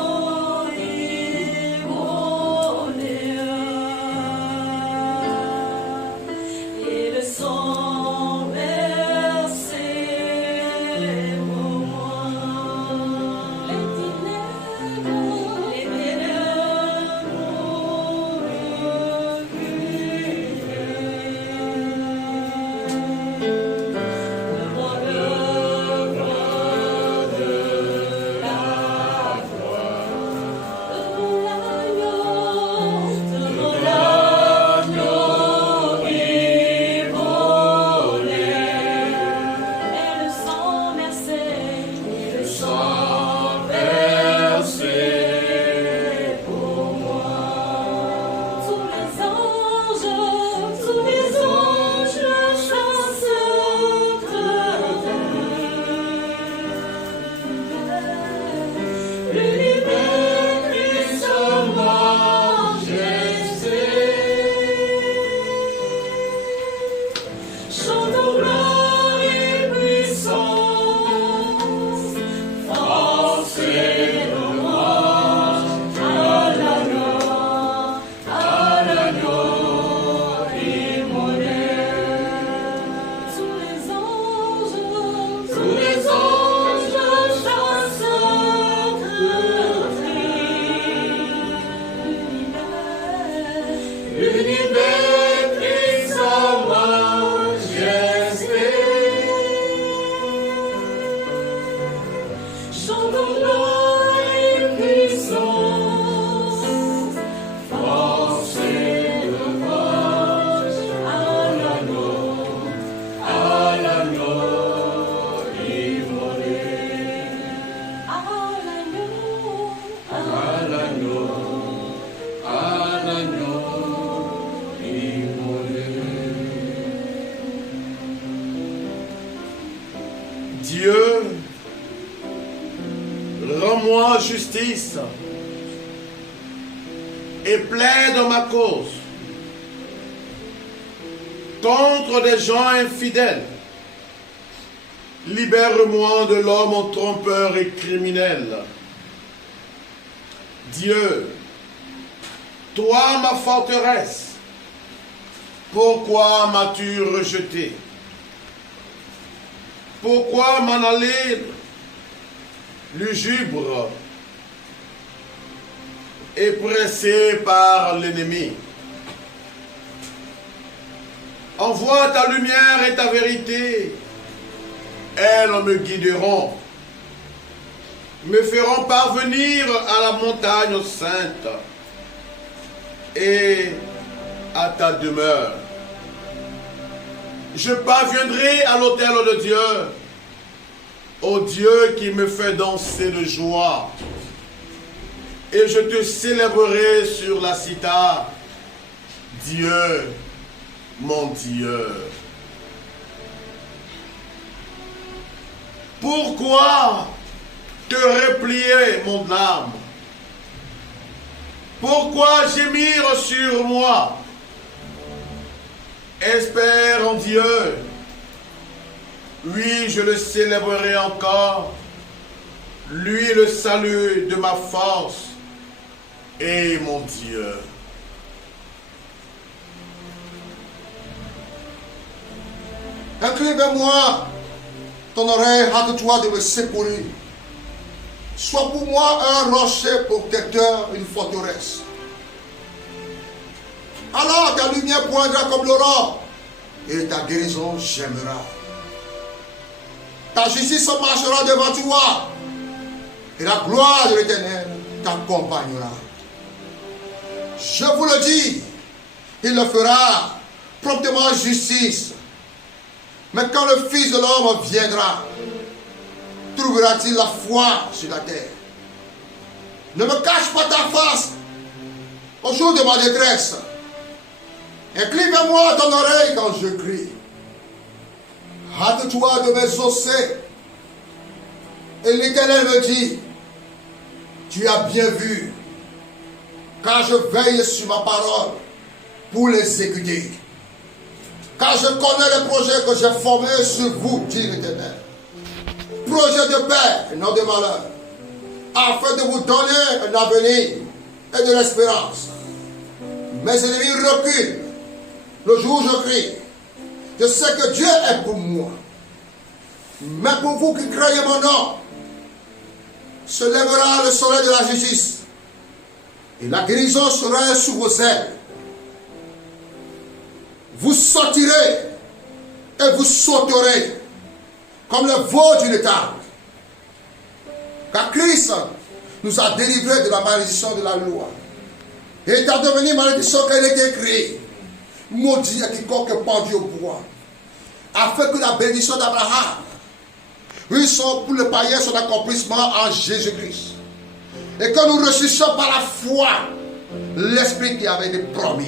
immolé, et le sang versé pour moi. Les devant le roi de la gloire, devant l'agneau immolé, et le sang versé, pour moi. Tous les anges chassent l'univers puissamment chantons gloire et puissance, force et louange à l'agneau immolé. Tous les anges chassent l'univers puissamment chantons gloire et puissance, force et louange à l'agneau immolé. À l'agneau Dieu, rends-moi justice et plaide ma cause contre des gens infidèles. Libère-moi de l'homme trompeur et criminel. Dieu, toi ma forteresse, pourquoi m'as-tu rejeté? Pourquoi m'en aller lugubre et pressé par l'ennemi? Envoie ta lumière et ta vérité, elles me guideront. me feront parvenir à la montagne sainte et à ta demeure. Je parviendrai à l'autel de Dieu, au Dieu qui me fait danser de joie, et je te célébrerai sur la cithare, Dieu, mon Dieu. Pourquoi te replier, mon âme? Pourquoi gémir sur moi? Espère en Dieu. Oui, je le célébrerai encore. Lui, le salut de ma force et mon Dieu. Incline vers moi ton oreille, hâte-toi de me secourir. Sois pour moi un rocher protecteur, une forteresse. Alors ta lumière poindra comme l'aurore et ta guérison j'aimera. Ta justice marchera devant toi et la gloire de l'Éternel t'accompagnera. Je vous le dis, il le fera promptement justice. Mais quand le Fils de l'homme viendra, trouvera-t-il la foi sur la terre? Ne me cache pas ta face au jour de ma détresse. Incline vers moi ton oreille quand je crie. Hâte-toi de m'exaucer. Et l'Éternel me dit, tu as bien vu, car je veille sur ma parole pour l'exécuter. Car je connais les projets que j'ai formés sur vous, dit l'Éternel. Projets de paix et non de malheur, afin de vous donner un avenir et de l'espérance. Mes ennemis reculent le jour où je crie. Je sais que Dieu est pour moi. Mais pour vous qui craignez mon nom, se lèvera le soleil de la justice, et la guérison sera sous vos ailes. Vous sortirez et vous sauterez comme le veau d'une étable. Car Christ nous a délivrés de la malédiction de la loi. Et étant devenu malédiction qu'il est écrit, maudit à quiconque est pendu au bois, afin que la bénédiction d'Abraham, oui, pour le païen, son accomplissement en Jésus-Christ. Et que nous ressuscitions par la foi l'Esprit qui avait été promis.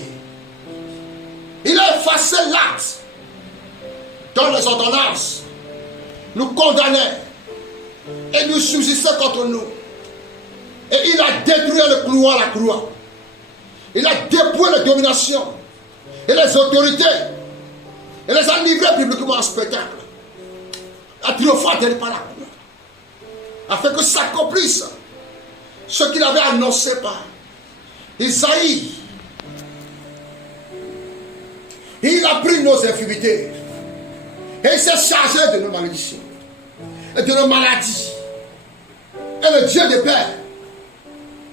Il a effacé l'acte dont les ordonnances nous condamnaient et nous subsistaient contre nous. Et il a détruit le clou à la croix. Il a dépouillé les dominations et les autorités et les a livrés publiquement en spectacle. A triomphé par la croix, afin que s'accomplisse ce qu'il avait annoncé par Isaïe. Il a pris nos infirmités et il s'est chargé de nos malédictions et de nos maladies. Et le Dieu de paix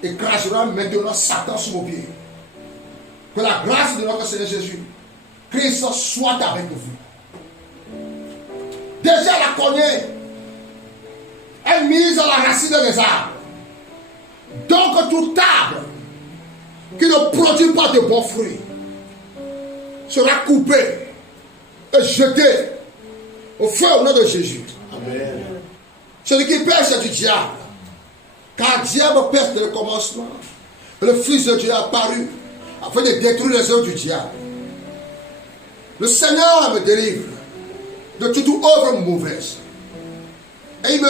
écrasera maintenant Satan sous vos pieds. Que la grâce de notre Seigneur Jésus Christ soit avec vous. Déjà la connaît, est mise à la racine des arbres. Donc tout arbre qui ne produit pas de bons fruits sera coupé et jeté au feu au nom de Jésus. Amen. Celui qui pêche c'est du diable, car le diable pêche dès le commencement. Et le Fils de Dieu est apparu afin de détruire les œuvres du diable. Le Seigneur me délivre de toute œuvre mauvaise. Et il me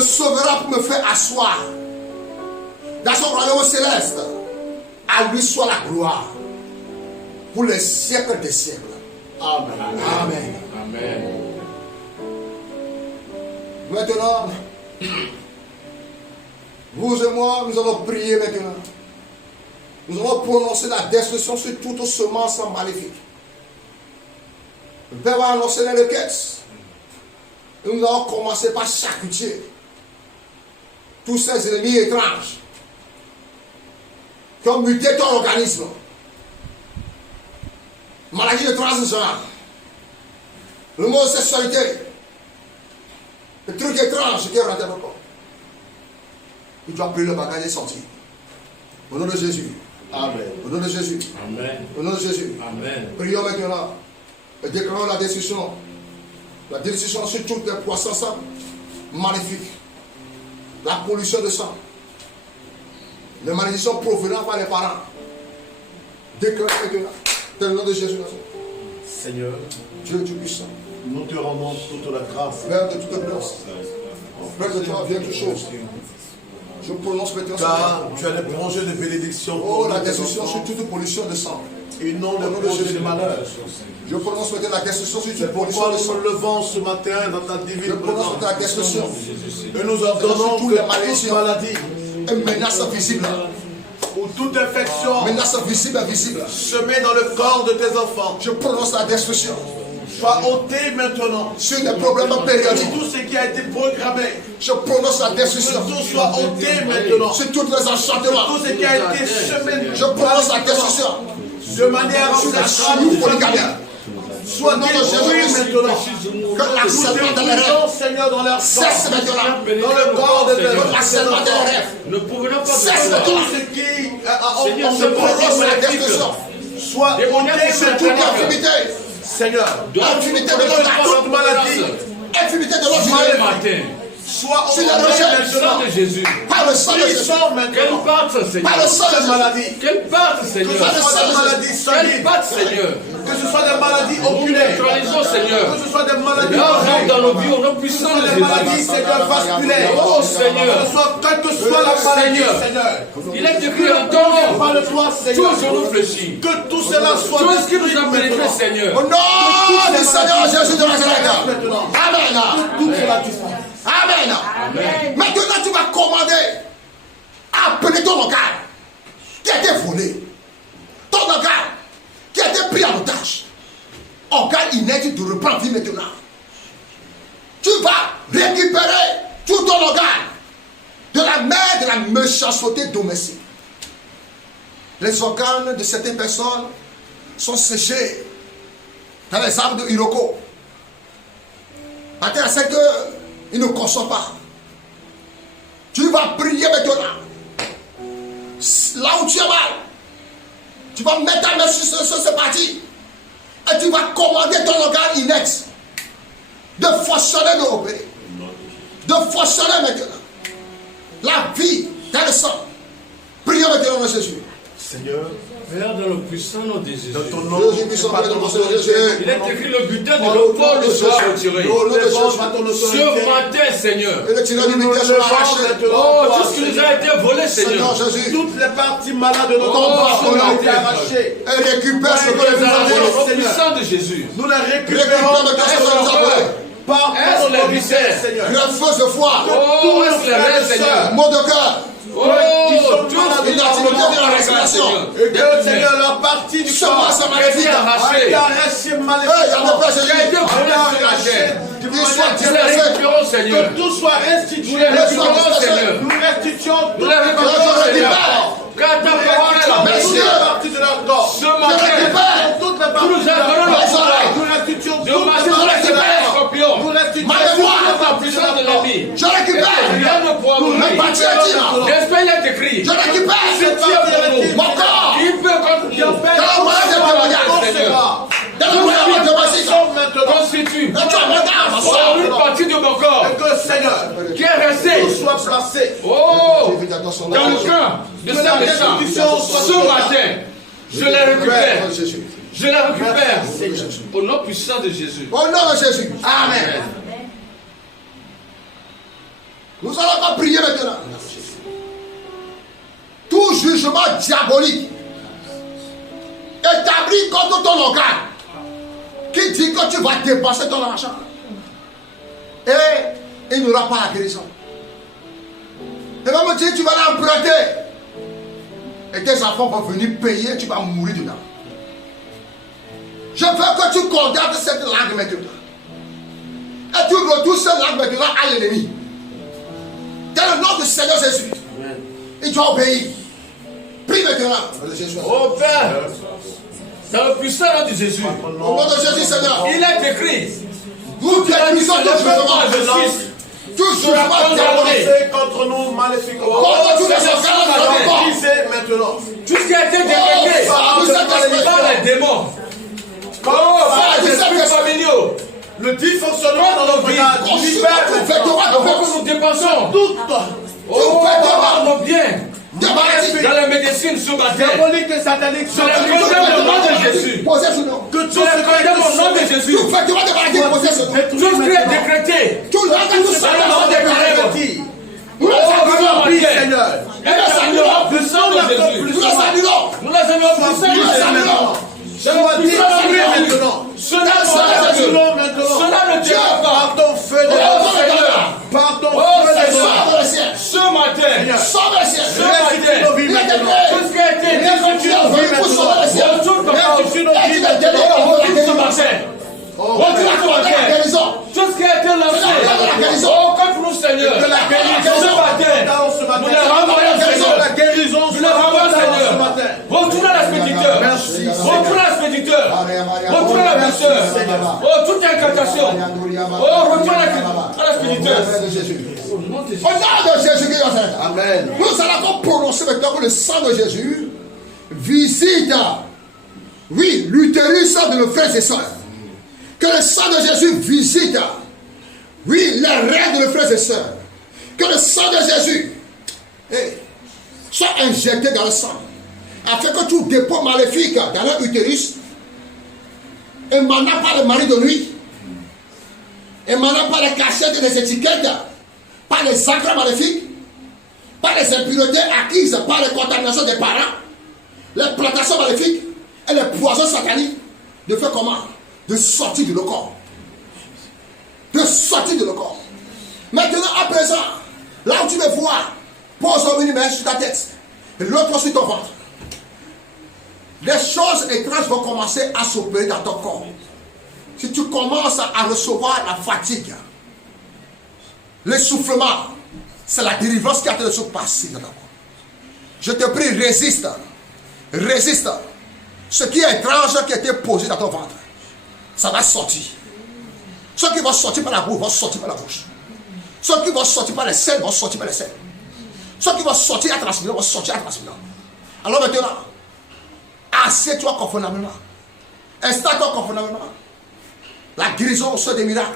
sauvera pour me faire asseoir dans son royaume céleste. À lui soit la gloire pour les siècles des siècles. Amen. Amen. Amen. Maintenant, vous et moi, nous allons prier maintenant. Nous allons prononcer la destruction sur toute semence maléfique. Le Père va annoncer les requêtes. Et nous allons commencer par charcuter tous ces ennemis étranges qui ont muté ton organisme. Maladie de transgenre, l'homosexualité, le truc étrange qui est rentré dans le corps. Il doit prier le bagage et sortir. Au nom de Jésus. Amen. Au nom de Jésus. Amen. Au nom de Jésus. Amen. Prions maintenant. Et déclarons la destruction. La destruction sur toutes les croissances maléfiques. La pollution de sang. Les malédictions provenant par les parents. Déclarons maintenant. Dans le nom de Jésus. Seigneur, Dieu du puissant. nous te rendons toute la grâce. Père de toute grâce. Père de toi vient toute chose. Je prononce maintenant Car tu as des projets de bénédiction. oh, pour la tes destruction enfants sur toute pollution de sang. et non Au des nom de projets Jésus. de malheur. Je prononce maintenant la destruction sur C'est toute pollution pourquoi de sang. nous nous levons ce matin dans ta Je divine prononce maintenant la présence. destruction. Et nous ordonnons Sur toutes que les toute malédictions. maladie Une menace visible. ou toute infection Menace visible, invisible. semée dans le corps de tes enfants Je prononce la destruction. soit ôtée maintenant. Sur les problèmes périodiques. Tout ce qui a été programmé, Je prononce la que destruction. tout soit ôté maintenant. Sur tous les enchantements. Tout ce qui a été semé Je prononce la destruction. de manière Sur la ancestrale chimie polygamia. soit Au nom de détruit Jésus. maintenant. Que l'harcèlement dans les rêves Détruisons, Seigneur, dans leur cesse corps, maintenant. dans le corps de tes Que l'harcèlement dans les rêves Ne provenant pas cesse de maintenant. tout ce qui Seigneur, on Je se prononce la maladie destruction. soit Démoniaque ôté Sur toute maintenant. infimité. Seigneur, Infimité de toute maladie Infimité de ce l'ordinaire. matin. soit Sur la ôté recherche. Sang maintenant. de Jésus. Par le sang de Jésus. Guérissons Quelle maintenant parte, Par le Seigneur. sang de cette Jésus. maladie. Quelle parte, Que ce Seigneur. soit des maladies Quelle solides, parte, Seigneur. que ce soit des maladies Nous oculaires, neutralisons, Seigneur. que ce soit des maladies Là, rentre dans nos vies au nom que ce puissant soit de des maladies Jésus. Seigneur vasculaires, Oh, que Seigneur. ce soit quelle que soit la maladie, Seigneur. Seigneur. Il est écrit en ton nom. Par le toi, Tous Seigneur. genoux fléchis. Que tout cela soit Tout ce qui nous a détruit pénétré, maintenant. Seigneur. Au nom du Seigneur Jésus de Nazareth. Maintenant. Amen. Tout cela disparaît. Amen. Maintenant, tu vas commander. Appeler ton local qui a été volé. Ton local qui a été pris en otage. Organe inerte de reprendre vie maintenant. Tu vas récupérer tout ton organe de la mer de la méchanceté domestique. Les organes de certaines personnes sont séchés dans les arbres de Iroko. À tel point qu'ils ne consomment pas. Tu vas prier maintenant. Là où tu es mal, tu vas mettre ta main sur cette partie et tu vas commander ton organe inerte de fonctionner, de opérer, de fonctionner maintenant. La vie dans le sang. Prions maintenant dans Jésus. Seigneur, Père, dans le puissant nom de Jésus. dans ton nom, Jésus puissant, par Père, ton dans le nom de autorité, Jésus. Il est écrit le butin de l'eau le soit retiré. Au nom de nous levons Jésus. par ton Ce autorité. matin, Seigneur. Et le tyran du Nous milieu nous sera levons arraché. maintenant, Oh, toi, tout ce qui nous Seigneur. a été volé, Seigneur Seigneur. Jésus. Toutes les parties malades de notre Oh, corps Seigneur. ont été arrachées. Et récupère ce que Nous les les avons avons. au puissant de Jésus. Nous les Récupère récupérons le cœur de nos appelés. par Est-ce ton les autorité, viscères? Seigneur. Greffe de foi. Oh, est-ce les rêves, Seigneur. Mot de cœur. Oh, tout ce qui nous a Inactivité de la volé, respiration. Et que, Seigneur, la partie du corps Semence Qui a maléfique. été a arraché. été arrachée Hey, il y a maléfiquement. le Père Qui a été Jésus. volé sur la chair. Qu'il soit Nous les dispersé. récupérons, Seigneur. Que tout soit Nous restitué. les récupérons, Seigneur. Nous restituons Nous toutes les les récupérons, Seigneur. récupère. Car ta parole est la Merci. vérité. parties de leur corps. Ce matin, récupère. Toutes les tu parties nous de as leur donné le corps. pouvoir Nous restituons de toutes marcher les sur les parties de serpents et les leur corps. scorpions. Nous restituons Ma toutes mémoire. les La parties de puissance de leur corps. l'ennemi. Je récupère. Rien ne pourra Ma mourir. partie intime. N'est-ce pas, il est écrit. Je récupère. Si tu es pour nous, Mon corps. qui peut contre nous? Dans le moyen de témoignage. Seigneur. Dans le moyen de témoignage. Constitue Et tu as mon âme. pour une partie de mon corps Que, Seigneur, qui est restée. tout soit placé. Oh, Fais attention. dans le cœur de Que ces la méchants. restitution soit Ce matin, je les récupère. Jésus. Je les récupère. Merci, Au nom puissant de Jésus. Au nom de Jésus. Amen. Nous allons pas prier maintenant. Tout jugement diabolique établi contre ton organe qui dit que tu vas dépenser ton argent et il n'y aura pas la guérison. Et va me dire tu vas l'emprunter et tes enfants vont venir payer, tu vas mourir dedans. Je veux que tu condamnes cette langue maintenant. Et tu retournes cette langue maintenant à l'ennemi. Dans le nom du Seigneur Jésus. Il doit obéir. Prie maintenant. Oh Père, dans le puissant nom de Jésus, Au nom de Jésus, Seigneur. il est écrit. Nous Tu as dit détruisons que tout le jugement. jugement de justice Tout jugement condamné. diabolique. Lancez contre nous maléfique. Contre tous les organes de notre corps. Brisez maintenant. Tout ce qui a été décrété par les démons. Par les esprits familiaux. Le dysfonctionnement dans notre vie. Libère que nous dépensons. Toute Par nos biens. Dans la médecine ce matin. diabolique et satanique. Je les condamne au nom de Jésus. Posez ce nom. Que Je les condamne au nom de Jésus. Tout fait de maladie, posez ce nom. Tout ce qui est décrété. Tout l'organe de Dans le nom des ténèbres. nous les annulons. Oui, Seigneur. Et nous annulons le sang de Jésus. Nous les annulons. Nous les annulons pour ça. Nous les annulons. Sois disparu maintenant. Cela ne tient pas. Par ton feu de Seigneur. Par ton Oh, feu de Seigneur. Sors le ciel. Ce matin. Sors le ciel. Ce matin. nos vies maintenant. Tout ce qui a été dit. Pour sauver le ciel. Retourne papa. Restitue nos vies Il a maintenant. délai Ce matin. Retourne à la guérison. Tout ce qui a été lancé. Contre nous, Seigneur. Que la guérison Ce matin. Nous les renvoyons, Seigneur. La guérison Nous les renvoyons, ce Seigneur. matin. Retourne à l'expéditeur. Merci, Retourne à l'expéditeur. Retourne à la douceur. Oh, toute incantation. Oh, retourne à l'expéditeur. Au nom de Jésus. Au nom de Jésus-Christ, Amen. nous allons prononcer maintenant que le sang de Jésus visite, oui, l'utérus de nos frères et sœurs. Que le sang de Jésus visite, oui, les règles de nos frères et sœurs. Que le sang de Jésus soit injecté dans le sang, afin que tout dépôt maléfique dans leur utérus, émanant par le mari de nuit, émanant par les cachettes et les étiquettes, par les encres maléfiques, par les impuretés acquises par les contaminations des parents, les plantations maléfiques et les poisons sataniques, de faire comment? De sortir de le corps. De sortir de le corps. Maintenant, à présent, là où tu me vois, pose une main sur ta tête et l'autre sur ton ventre. Les choses étranges vont commencer à s'opérer dans ton corps. Si tu commences à recevoir la fatigue, l'essoufflement, c'est la délivrance qui a de se passer dans ton corps. Je te prie, résiste. Résiste. Ce qui est étrange qui a été posé dans ton ventre, ça va sortir. Ceux qui vont sortir par la bouche vont sortir par la bouche. Ceux qui vont sortir par les selles vont sortir par les selles. Ceux qui vont sortir à transpirer vont sortir à transpirer. Alors maintenant, assieds-toi convenablement. Installe-toi convenablement. La guérison soit des miracles.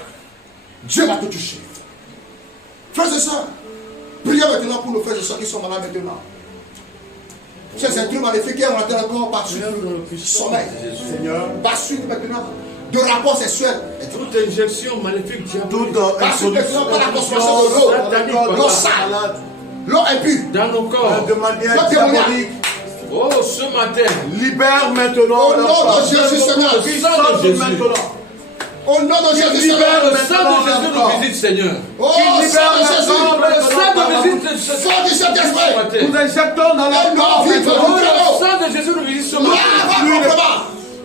Dieu va te toucher. Frères et sœurs, priez maintenant pour nos frères et sœurs qui sont malades maintenant. Ces êtres maléfiques qui ont rentré encore par suite sommeil. Par suite maintenant de rapports sexuels. Toute injection maléfique diabolique. Par suite maintenant par la consommation de l'eau. L'eau sale. L'eau impure. Dans nos corps. De manière diabolique. Oh, ce matin. Libère maintenant. Au nom de Jésus, Seigneur. Sang de Jésus. Au nom de Jésus, Libère Seigneur. le sang de Jésus nous visite, Seigneur. Oh, libère sang de Jésus. Le sang de Jésus. Sang du Saint-Esprit. Nous injectons dans la Non, vite, vite, Oh, vite. le sang de Jésus nous visite ce matin. Lave proprement.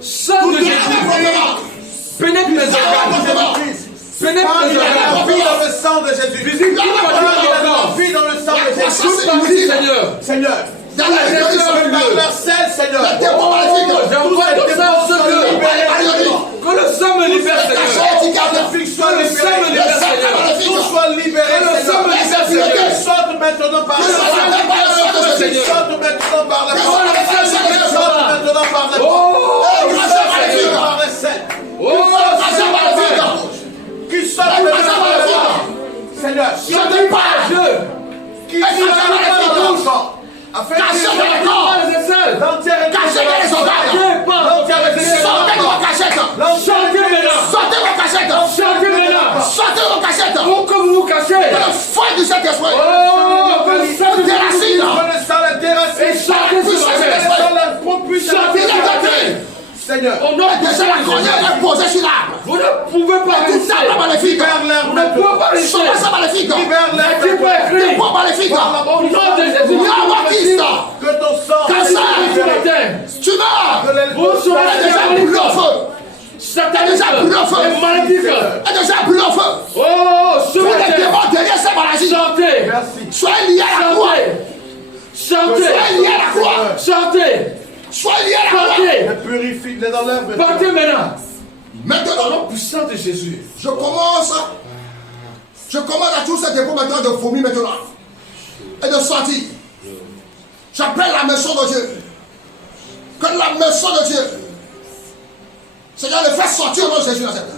Sang de Jésus. Lave Pénètre les organes. Pénètre les organes. vie dans le sang de Jésus. Visite toute partie de La nos corps. vie dans le sang de Jésus. Toute partie, Seigneur. Seigneur. dans la guérison. Dans leur sel, Seigneur. Le démon maléfique. J'envoie tout ça au Seigneur. Que le sang me libère, Seigneur. Que le sang me libère, Seigneur. Tout soit libéré, Que le sang me libère, Seigneur. Sorte maintenant par Que le sang me libère, Seigneur. Sorte maintenant par la Que le sang me libère, Sorte Seigneur. maintenant par la Oh, par les sel. oh, Qui sorte maintenant par la Seigneur. je dis pas Dieu. Qui sorte maintenant par la afin Cachez que dans le corps. l'entière Cachez dans les organes. Sortez vos cachettes. Chantez maintenant. Sortez vos cachettes. Chantez maintenant. Sortez vos cachettes. Où que vous vous cachez. Le feu du Saint-Esprit. Oh, que le sang de Des Jésus. racines. Et chantez ce matin. Chantez ce matin. Seigneur. Au nom de Déjà la cognac Jésus. est posée sur l'arbre. Vous ne pouvez pas Tout ça rester. maléfique. Vous ne pouvez pas rester. Sommation maléfique. Qui peut écrire. Démon maléfique. Au nom de Jésus. Yamakista. Que ton sang Ce matin. Tu meurs. Vous serez Elle est déjà brûlée au feu. sataniste et maléfique. Elle est déjà brûlée au feu. Oh, ce Tous les matin. démons derrière ces maladies. Chantez. Merci. Soyez liés à la croix. Chantez. Soyez liés à la croix. Chantez. Soyez liés à la croix. Partez. Les purifie, les enlève. Partez maintenant. Au Maintenant, nom puissant de Jésus. je commence à tous ces démons maintenant de vomir maintenant. et de sortir. J'appelle la maison de Dieu. Que la maison de Dieu, Seigneur, le fait sortir au nom de Jésus Nazareth.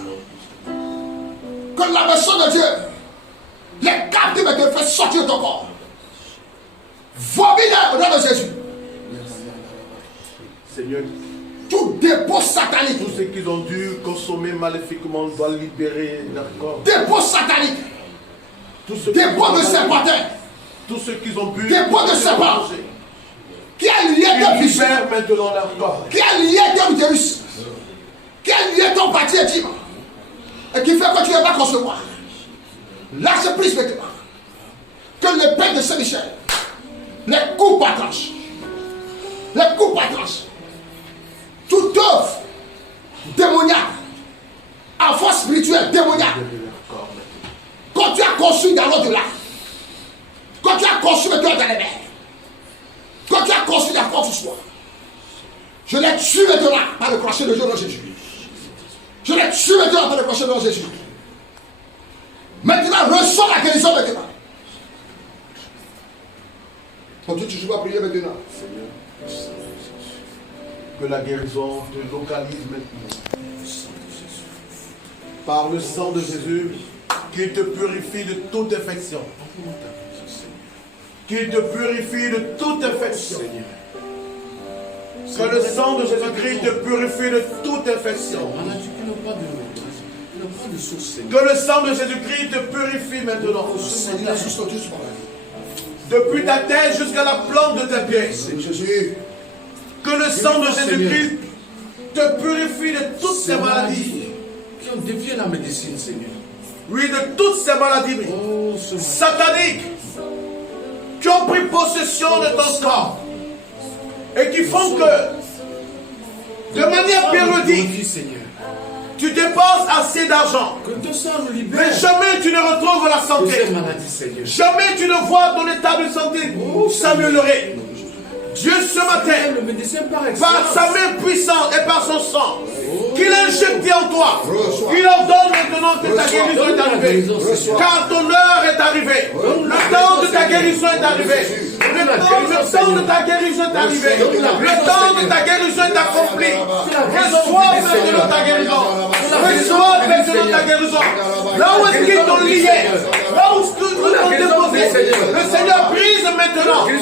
Que la maison de Dieu, les captifs te fait sortir de ton corps. Vomis-les au nom de Jésus. Seigneur, tout dépôt satanique. tous ceux qui ont dû consommer maléfiquement doivent libérer leur corps. Dépôt satanique. Dépôt de serpentin. Tous ceux qui ont bu. Dépôt de serpent. Qui a lié tes puissants maintenant leur corps. Qui a lié tes utérus. Qui a lié ton parti intime. Et qui fait que tu ne vas pas concevoir. Lâche prise maintenant. Que le Père de Saint-Michel les coupe à tranche. Les coupe à tranche. Toute œuvre démoniaque, en force spirituelle démoniaque, quand tu as conçu dans l'au-delà, quand tu as conçu le cœur dans les mers, quand tu as conçu dans quoi que ce soit, je les tue maintenant par le crochet de Dieu dans Jésus. Je les tue maintenant par le crochet de Jésus. Maintenant, reçois la guérison maintenant. Quand tu vas prier maintenant. Que la guérison te localise maintenant. Par le sang de Jésus, qui te purifie de toute infection. Qui te purifie de toute infection. Que le sang de Jésus-Christ te purifie de toute infection. Que le sang de Jésus-Christ te purifie maintenant. Depuis ta tête jusqu'à la plante de tes pieds. Que le sang de Jésus-Christ te purifie de toutes ces maladies. Qui ont dévié la médecine, Seigneur. Oui, de toutes ces maladies sataniques qui ont pris possession de ton corps et qui font que, de manière périodique, tu dépenses assez d'argent, mais jamais tu ne retrouves la santé. Jamais tu ne vois ton état de santé s'améliorer. Dieu ce matin, par sa main puissante et par son sang, qu'il a injecté en toi, il ordonne maintenant que ta guérison est arrivée. Car ton heure est arrivée. Le temps de ta guérison est arrivé. Le temps de ta guérison est arrivé. Le temps de ta guérison est accompli. Reçois maintenant ta guérison. Reçois maintenant ta guérison. Là où est-ce qu'ils t'ont lié, là où est-ce qu'ils t'ont déposé, le Seigneur brise maintenant. Il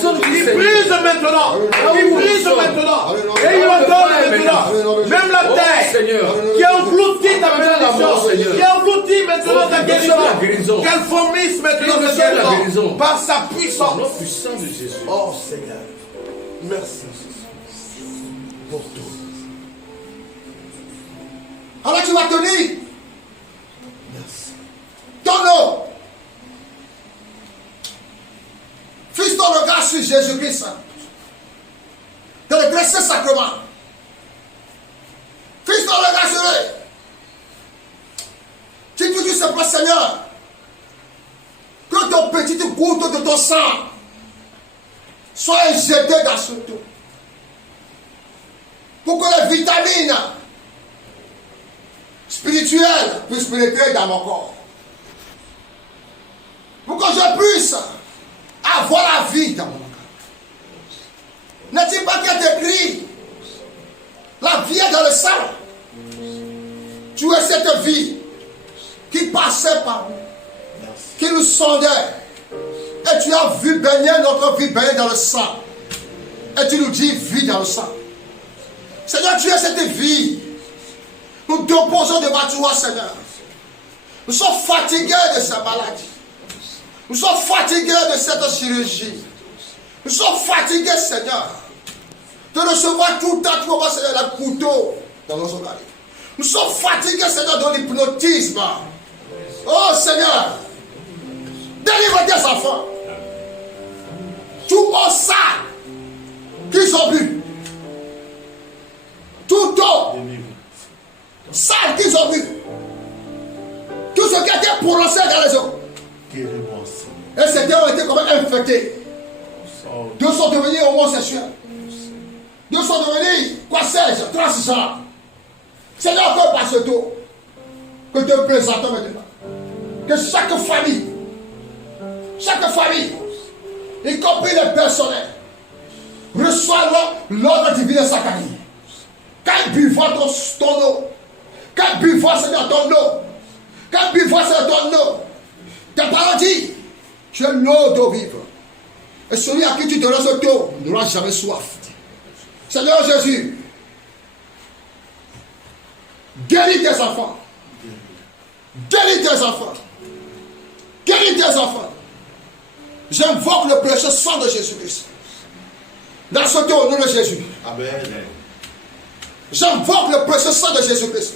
brise maintenant. Il brise maintenant. Et il ordonne maintenant. Même la terre qui a englouti ta bénédiction, qui a englouti maintenant ta guérison, qu'elle vomisse maintenant ta guérison par sa puissance. Oh Seigneur, merci pour tout. Alors tu vas tenir. Merci. Ton nom. Fils ton regard sur Jésus-Christ. Dans le précieux sacrement. Fils ton regard sur lui. Tu te dis simplement, Seigneur, que ton petit goutte de ton sang soit injecté dans ce tout. Pour que les vitamines spirituelles puissent pénétrer dans mon corps. Pour que je puisse avoir la vie dans mon corps. N'est-il pas qu'il est écrit, la vie est dans le sang. Tu es cette vie qui passait par nous, qui nous sondait. Et tu as vu baigner notre vie baigner dans le sang. Et tu nous dis vie dans le sang. Seigneur, tu es cette vie. Nous déposons devant toi, Seigneur. Nous sommes fatigués de cette maladie. Nous sommes fatigués de cette chirurgie. Nous sommes fatigués, Seigneur, de recevoir tout le temps, Seigneur, le couteau dans nos oreilles. Nous sommes fatigués, Seigneur, de l'hypnotisme. Oh, Seigneur, délivre tes enfants. Tout au sang qu'ils ont bu. Tout au sang qu'ils ont bu. Tout ce qui a été prononcé dans les eaux. Et ces ont été comme infectés. Deux sont devenus homosexuels. Deux sont devenus, quoi sais-je, transgenres. Seigneur, que par ce tour, que te présentons maintenant, que chaque famille y compris les personnels, reçoivent l'ordre divin de Zacharie. Quand buvons ton eau, quand buvons Seigneur ton eau, quand buvons Seigneur ton eau, ta parole dit, tu es l'eau d'eau vive. Et celui à qui tu donnes cette eau n'aura jamais soif. Seigneur Jésus, guéris tes enfants. Guéris tes enfants. Guéris tes enfants. J'invoque le précieux sang de Jésus-Christ. Dans ce eau, au nom de Jésus. Amen. J'invoque le précieux sang de Jésus-Christ.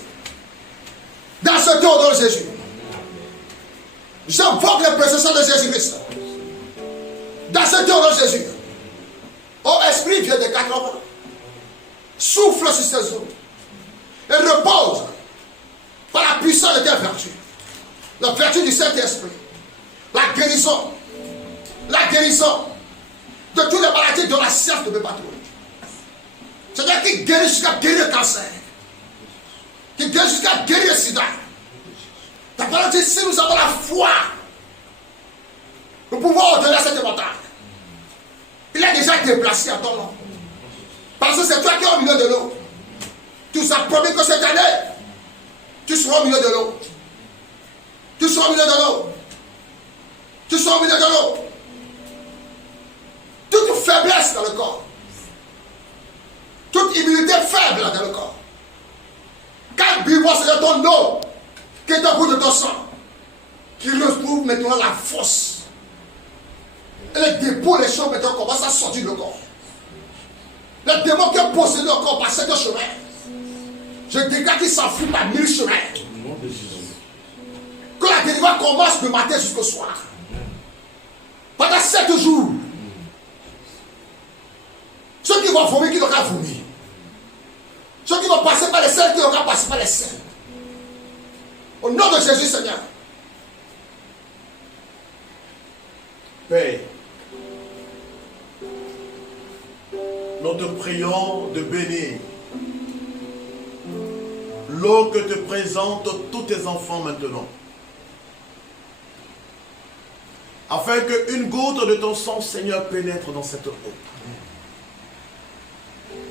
Dans ce eau, au nom de Jésus. J'invoque le précieux sang de Jésus-Christ. Dans ce eau, au nom de Jésus. Oh Esprit, viens de 80. Souffle sur ces eaux. Et repose par la puissance de tes vertus. La vertu du Saint-Esprit. La guérison de toutes les maladies dont la science ne peut pas trouver. C'est-à-dire qui guérit jusqu'à guérir le cancer, qui guérit jusqu'à guérir le sida. La parole dit, si nous avons la foi, nous pouvons ordonner cette montagne. Il a déjà été placé à ton nom. Parce que c'est toi qui es au milieu de l'eau. Tu nous as promis que cette année, tu seras au milieu de l'eau. Tu seras au milieu de l'eau. Tu seras au milieu de l'eau. Toute faiblesse dans le corps, toute immunité faible dans le corps, quand buvons c'est ton eau qui est au bout de ton sang, qui retrouve maintenant la force. Et les dépôts, les choses maintenant commencent à sortir du corps. Les démons qui ont possédé le corps par cette chemin, je déclare qu'ils s'enfuient par 1000 chemins. Que la délivrance commence du matin jusqu'au soir. Pendant 7 jours. Ceux qui vont vomir, qui n'ont qu'à vomir. Ceux qui vont passer par les selles, qui n'ont qu'à passer par les selles. Au nom de Jésus, Seigneur. Père, nous te prions de bénir l'eau que te présentent tous tes enfants maintenant. Afin qu'une goutte de ton sang, Seigneur, pénètre dans cette eau.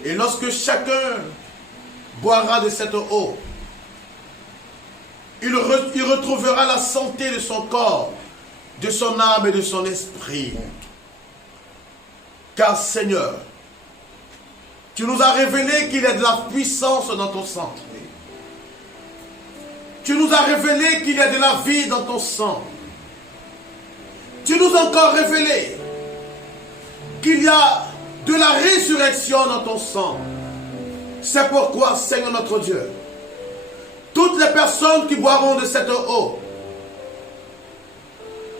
Et lorsque chacun boira de cette eau, il retrouvera la santé de son corps, de son âme et de son esprit. Car Seigneur, tu nous as révélé qu'il y a de la puissance dans ton sang. Tu nous as révélé qu'il y a de la vie dans ton sang. Tu nous as encore révélé qu'il y a de la résurrection dans ton sang. C'est pourquoi, Seigneur notre Dieu, toutes les personnes qui boiront de cette eau,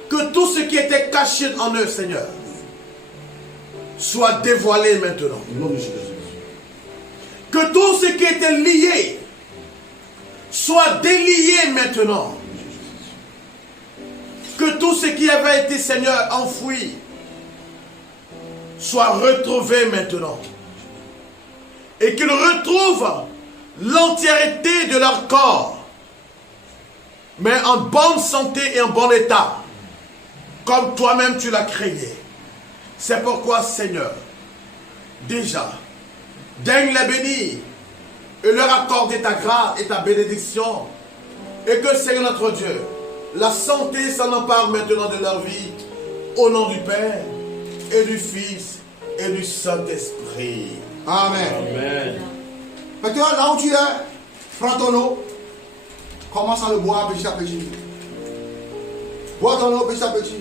que tout ce qui était caché en eux, Seigneur, soit dévoilé maintenant. Que tout ce qui était lié soit délié maintenant. Que tout ce qui avait été, Seigneur, enfoui soit retrouvé maintenant. Et qu'ils retrouvent l'entièreté de leur corps, mais en bonne santé et en bon état, comme toi-même tu l'as créé. C'est pourquoi, Seigneur, déjà, daigne les bénir et leur accorder ta grâce et ta bénédiction, et que, Seigneur notre Dieu, la santé s'en empare maintenant de leur vie, au nom du Père et du Fils et du Saint-Esprit. Amen. Amen. Maintenant, là où tu es, prends ton eau, commence à le boire petit à petit. Bois ton eau petit à petit.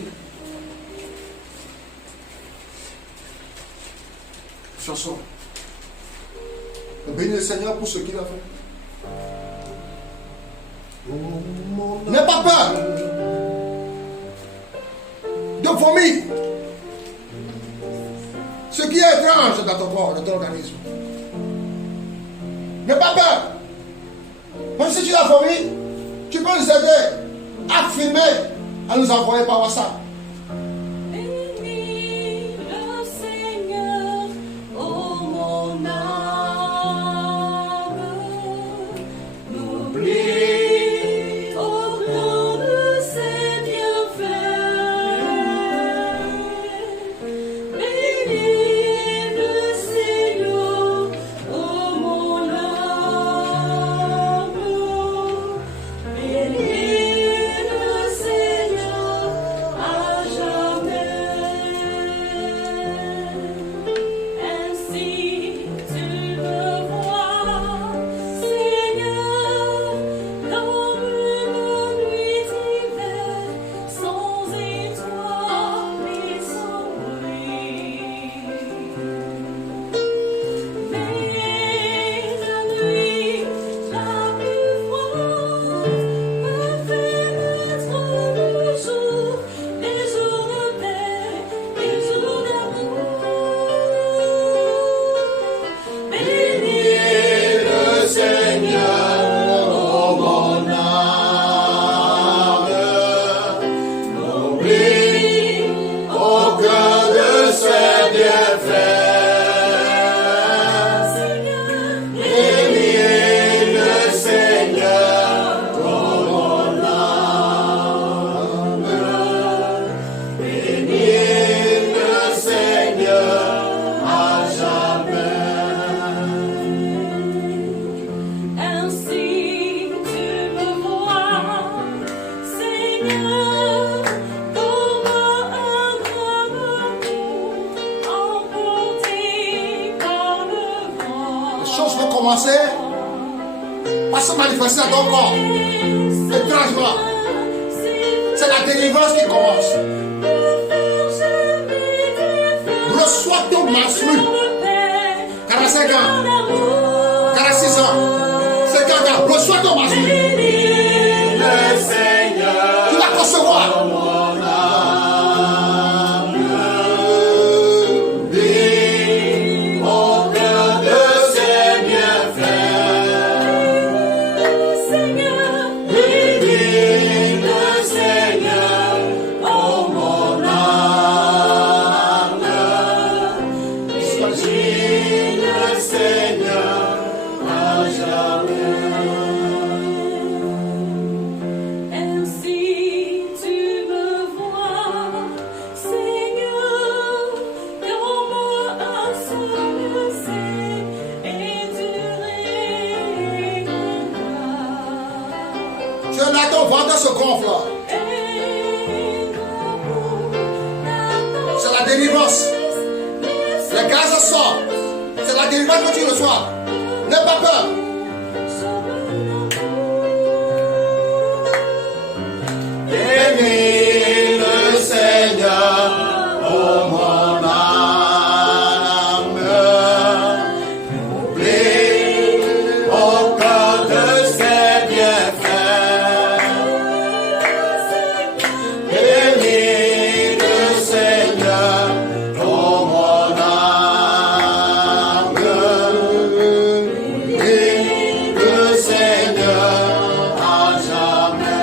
Chanson. Bénis le Seigneur pour ce qu'il a fait. N'aie pas peur de vomir ce qui est étrange dans ton corps, dans ton organisme. N'aie pas peur. Même si tu l'as vomi, tu peux nous aider à filmer, à nous envoyer par WhatsApp. Bénis le Seigneur, ô mon âme. N'oublie aucun de ses bienfaits. bienfaits. Bénis le Seigneur, oh mon âme. Bénis le Seigneur à jamais. Ainsi tu me vois, Seigneur, comme un grand amour emporté par le vent. Les choses vont commencer à se manifester dans ton corps. Étrangement. C'est la délivrance qui commence. Reçois ton menstru. 45 ans, 46 ans, 50 ans. Reçois ton menstru. Le Seigneur, Tu vas recevoir. mon âme. Vis au cœur de ses bienfaits. Bénis le Seigneur, oh mon âme. Bénis le Seigneur à jamais. Ainsi tu me vois, Seigneur, comme un seul sait endurer Tu es là, ton ventre se gonfle. C'est la délivrance. Le gaz sort. C'est la délivrance que tu reçois. N'aie pas peur. Bénis le Seigneur, oh mon âme. Oublie au cœur de ses bienfaits. Bénis le Seigneur, oh mon âme. Oublie le Seigneur à jamais.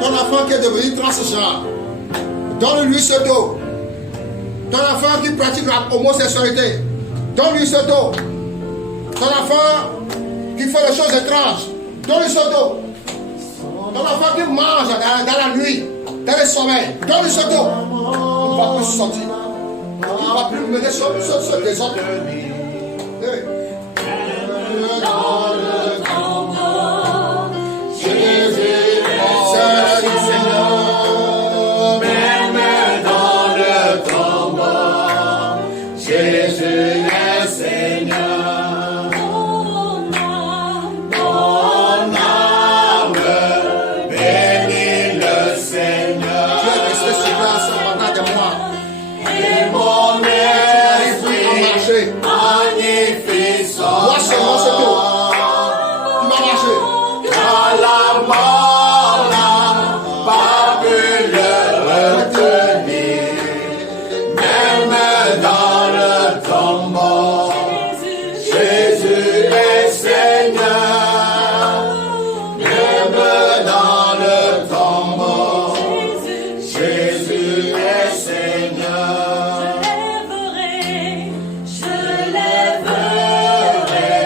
Ton enfant qui est devenu transgenre, donne-lui ce dos. Ton enfant qui pratique l'homosexualité, donne-lui ce dos. Ton enfant qui fait des choses étranges, donne-lui ce dos. Ton enfant qui mange dans la nuit, dans le sommeil, donne-lui ce dos. Il ne va plus sortir. Il ne va plus mener ce désordre. Oui. dans le tombeau. Jésus, Seigneur, même dans le tombeau, Jésus est Seigneur. Mon Mon âme bénit le Seigneur. tu es resté sur place pendant des mois. Et mon esprit Tu as marché. magnifie son Vois seulement ce dos. Tu vas marcher. Car la mort n'a pas pu le retenir, même dans le tombeau. Jésus est Seigneur, même dans le tombeau. Jésus est Seigneur. Je lèverai,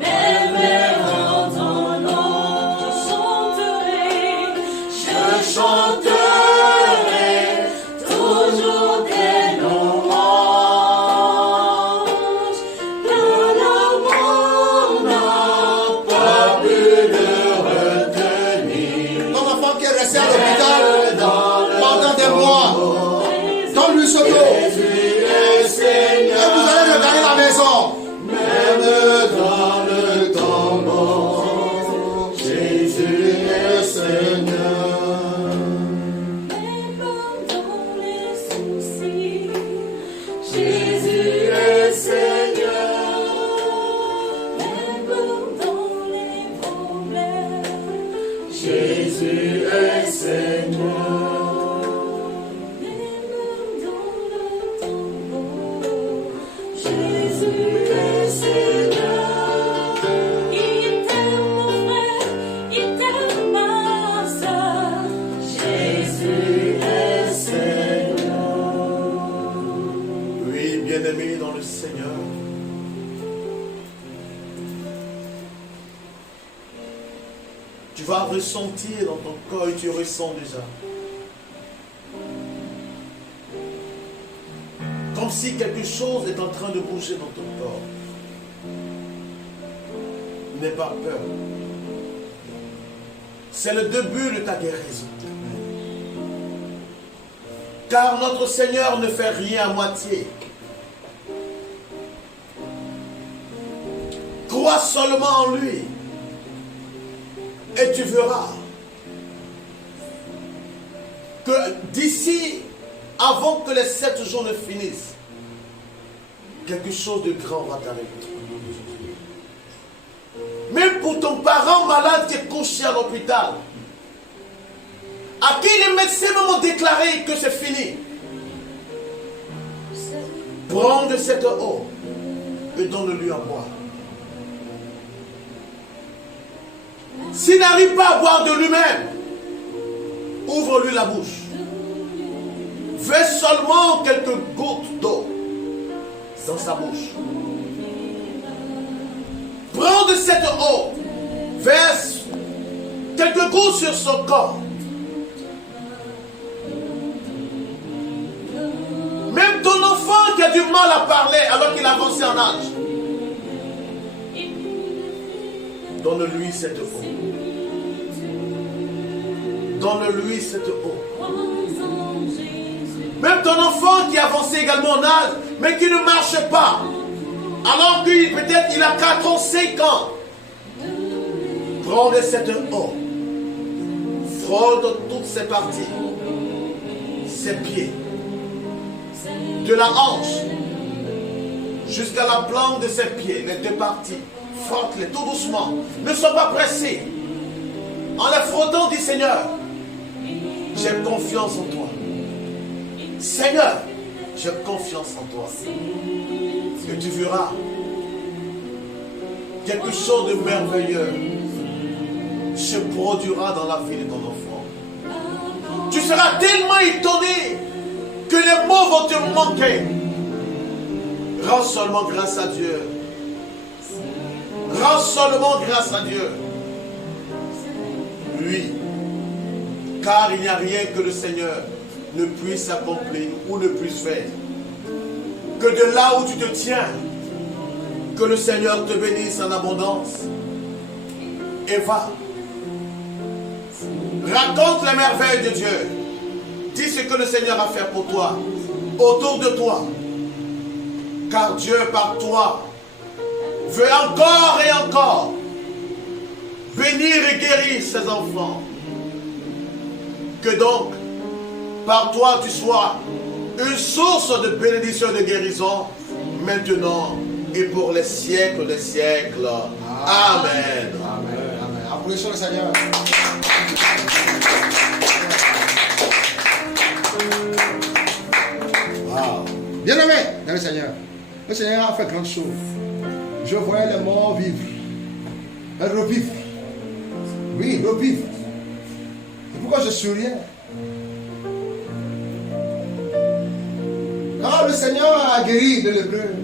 même en ton nom, je chanterai toujours tes louanges, car l'amour n'a pas pu le retenir. Ton enfant qui est resté à l'hôpital pendant des mois, donne-lui ce dos. Jésus est Et Seigneur, vous allez le gagner à la maison. même dans le tombeau. Jésus est Seigneur. Même dans les soucis, Jésus est Seigneur. même dans les problèmes, Jésus est Seigneur. même dans le tombeau, Jésus est Seigneur. Il t'aime mon frère, il t'aime ma sœur, Jésus est Seigneur. dans le Seigneur, tu vas ressentir dans ton corps et tu ressens déjà. Comme si quelque chose est en train de bouger dans ton corps. N'aie pas peur. C'est le début de ta guérison. Car notre Seigneur ne fait rien à moitié. Crois seulement en lui. Et tu verras que d'ici, avant que les 7 jours ne finissent, quelque chose de grand va t'arriver. Même pour ton parent malade qui est couché à l'hôpital, à qui les médecins m'ont déclaré que c'est fini, prends de cette eau et donne-lui à boire. S'il n'arrive pas à boire de lui-même, ouvre-lui la bouche. Verse seulement quelques gouttes d'eau dans sa bouche. Prends de cette eau, verse quelques gouttes sur son corps. Même ton enfant qui a du mal à parler alors qu'il a avancé en âge, donne-lui cette eau. Donne-lui cette eau. Même ton enfant qui a avancé également en âge, mais qui ne marche pas, alors qu'il peut-être il a 4 ans, 5 ans, prends de cette eau, frôle toutes ses parties, ses pieds, de la hanche jusqu'à la plante de ses pieds, les 2 parties, frotte-les tout doucement, ne sois pas pressé. En les frottant, dis Seigneur, j'ai confiance en toi. Seigneur, j'ai confiance en toi. Et tu verras quelque chose de merveilleux se produira dans la vie de ton enfant. Tu seras tellement étonné que les mots vont te manquer. Rends seulement grâce à Dieu. Rends seulement grâce à Dieu. Oui. Car il n'y a rien que le Seigneur ne puisse accomplir ou ne puisse faire. Que de là où tu te tiens, que le Seigneur te bénisse en abondance. Et va. Raconte les merveilles de Dieu. Dis ce que le Seigneur a fait pour toi, autour de toi. Car Dieu par toi veut encore et encore bénir et guérir ses enfants. Que donc, par toi, tu sois une source de bénédiction et de guérison, maintenant et pour les siècles des siècles. Amen. Amen. Amen. Applaudissons le Seigneur. Wow. Bien-aimé dans le Seigneur a fait grandes choses. Je voyais les morts vivre. Elles revivent. Oui, revivre. C'est pourquoi je souriais. Quand le Seigneur a guéri de lépreux,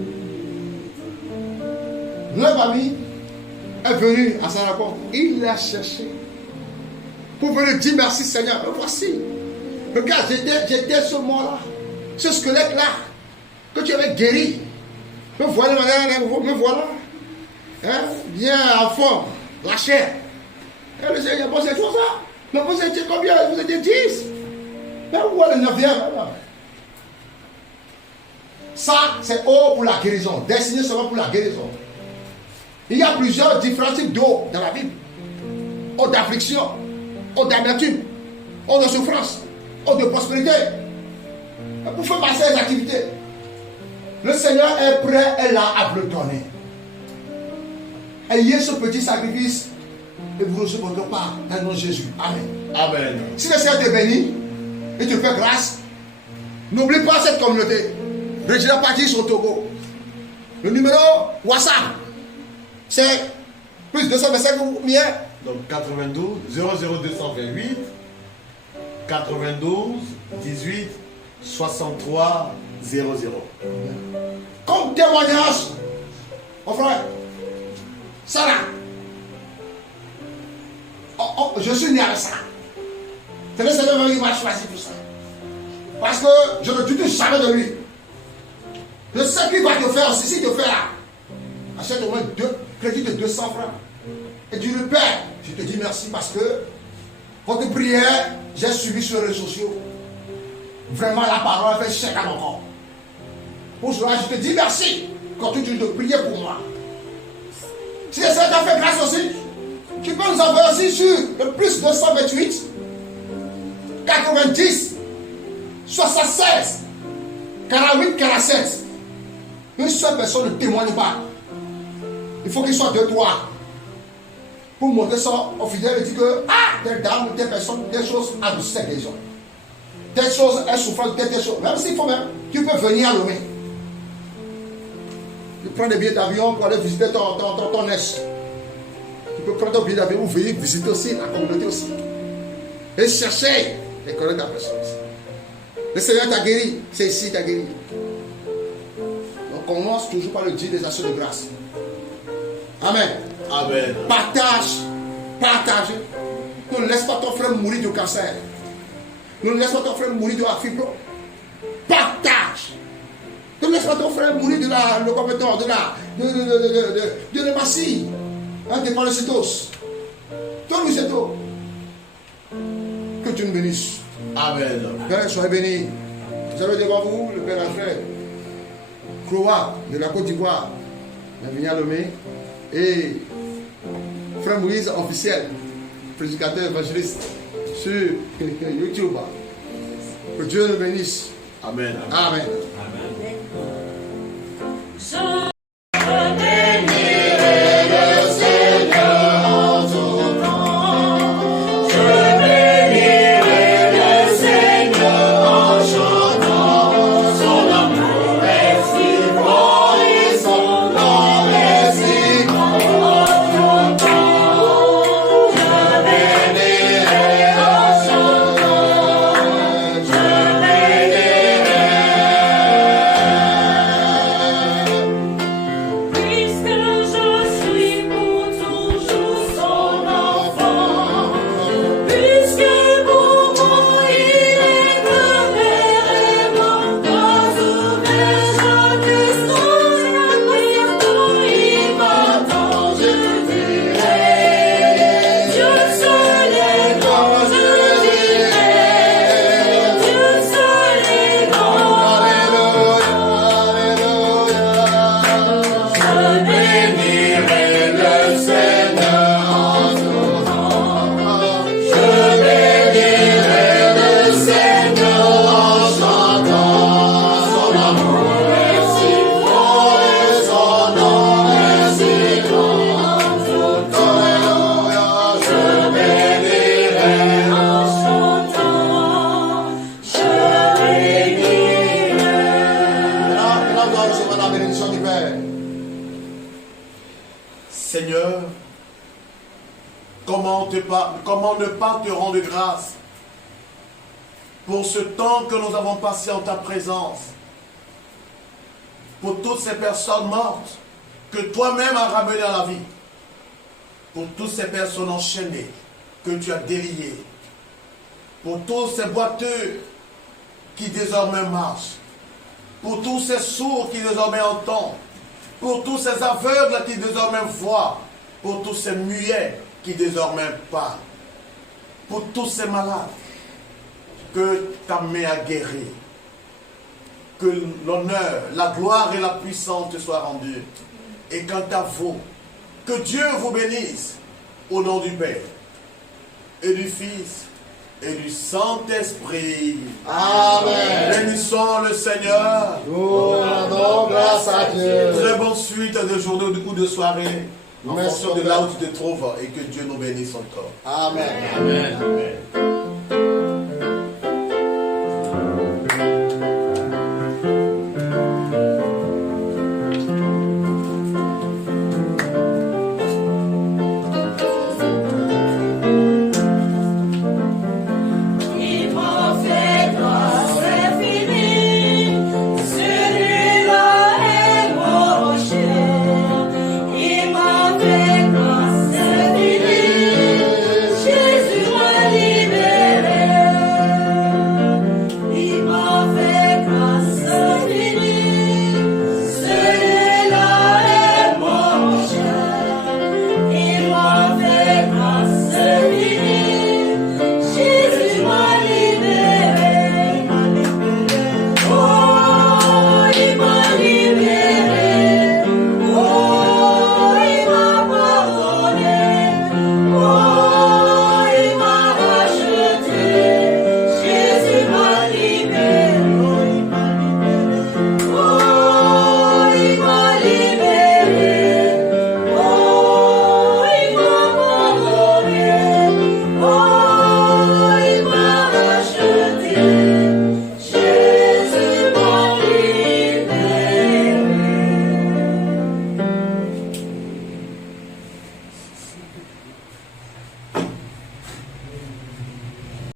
leur ami est venu à sa rencontre. Il l'a cherché pour venir dire merci Seigneur. Me voici. Regarde, j'étais ce mort-là, ce squelette-là, que tu avais guéri. Me voilà, me voilà. Hein? Bien en forme, la chair. Et le Seigneur, bon, c'est tout ça. Mais vous étiez combien? Vous étiez 10. Mais où est le 9e? Ça, c'est eau pour la guérison, destiné seulement pour la guérison. Il y a plusieurs différents types d'eau dans la Bible. Eau d'affliction, eau d'amertume, eau de souffrance, eau de prospérité. Pour faire passer les activités. Le Seigneur est prêt et là à vous le donner. Ayez ce petit sacrifice et vous recevez votre part dans le nom de Jésus. Amen. Amen. Si le Seigneur te bénit et te fait grâce, n'oublie pas cette communauté. Regina Parti sur Togo. Le numéro WhatsApp, c'est plus 225 combien? Donc 92 00228 92 18 63 00. Comme témoignage, mon frère, Sarah, je suis né avec ça. C'est le Seigneur qui m'a choisi pour ça. Parce que je ne doute jamais de lui. Je sais qu'il va te faire aussi. Si te fait là, achète au moins crédit de 200 francs. Et dis le Père, je te dis merci parce que votre prière, j'ai suivi sur les réseaux sociaux. Vraiment, la parole fait chèque à mon corps. Pour cela, je te dis merci. Continue de prier pour moi. Si le Seigneur t'a fait grâce aussi, tu peux nous envoyer aussi sur le plus 228 90 76 48 47. Une seule personne ne témoigne pas. Il faut qu'il soit 2-3 pour montrer ça au fidèle et dire que telle dame ou telle personne, telle chose a du sexe déjà. Telle chose est souffrant de telle chose. Même s'il faut même, tu peux venir à Lomé. Tu prends des billets d'avion pour aller visiter ton ex. Tu peux prendre ton billet d'avion ou venir visiter aussi la communauté aussi. Et chercher et connaître la personne. Le Seigneur t'a guéri, c'est ici t'a guéri. On commence toujours par le dire des actions de grâce. Amen. Amen. Partage. Ne laisse pas ton frère mourir de cancer. Ne laisse pas ton frère mourir de la fibro. Partage. Ne laisse pas ton frère mourir de l'hématie. De l'hémacytose. Que Dieu nous bénisse. Amen. Père, soyez bénis. Vous avez devant vous le Père Alfred Croix de la Côte d'Ivoire, bienvenue à Lomé, et Frère Moïse officiel, prédicateur évangéliste sur YouTube. Que Dieu nous bénisse. Amen. Amen. Seigneur, comment ne pas te rendre grâce pour ce temps que nous avons passé en ta présence, pour toutes ces personnes mortes que toi-même as ramenées à la vie, pour toutes ces personnes enchaînées que tu as déliées, pour tous ces boiteux qui désormais marchent, pour tous ces sourds qui désormais entendent, pour tous ces aveugles qui désormais voient, pour tous ces muets qui désormais parlent, pour tous ces malades que ta main a guéri. Que l'honneur, la gloire et la puissance te soient rendues. Et quant à vous, que Dieu vous bénisse au nom du Père et du Fils et du Saint-Esprit. Amen. Bénissons le Seigneur. Nous rendons grâce à Dieu. Très bonne suite de journée ou de soirée, en Merci fonction de beaucoup. là où tu te trouves, et que Dieu nous bénisse encore. Amen. Amen.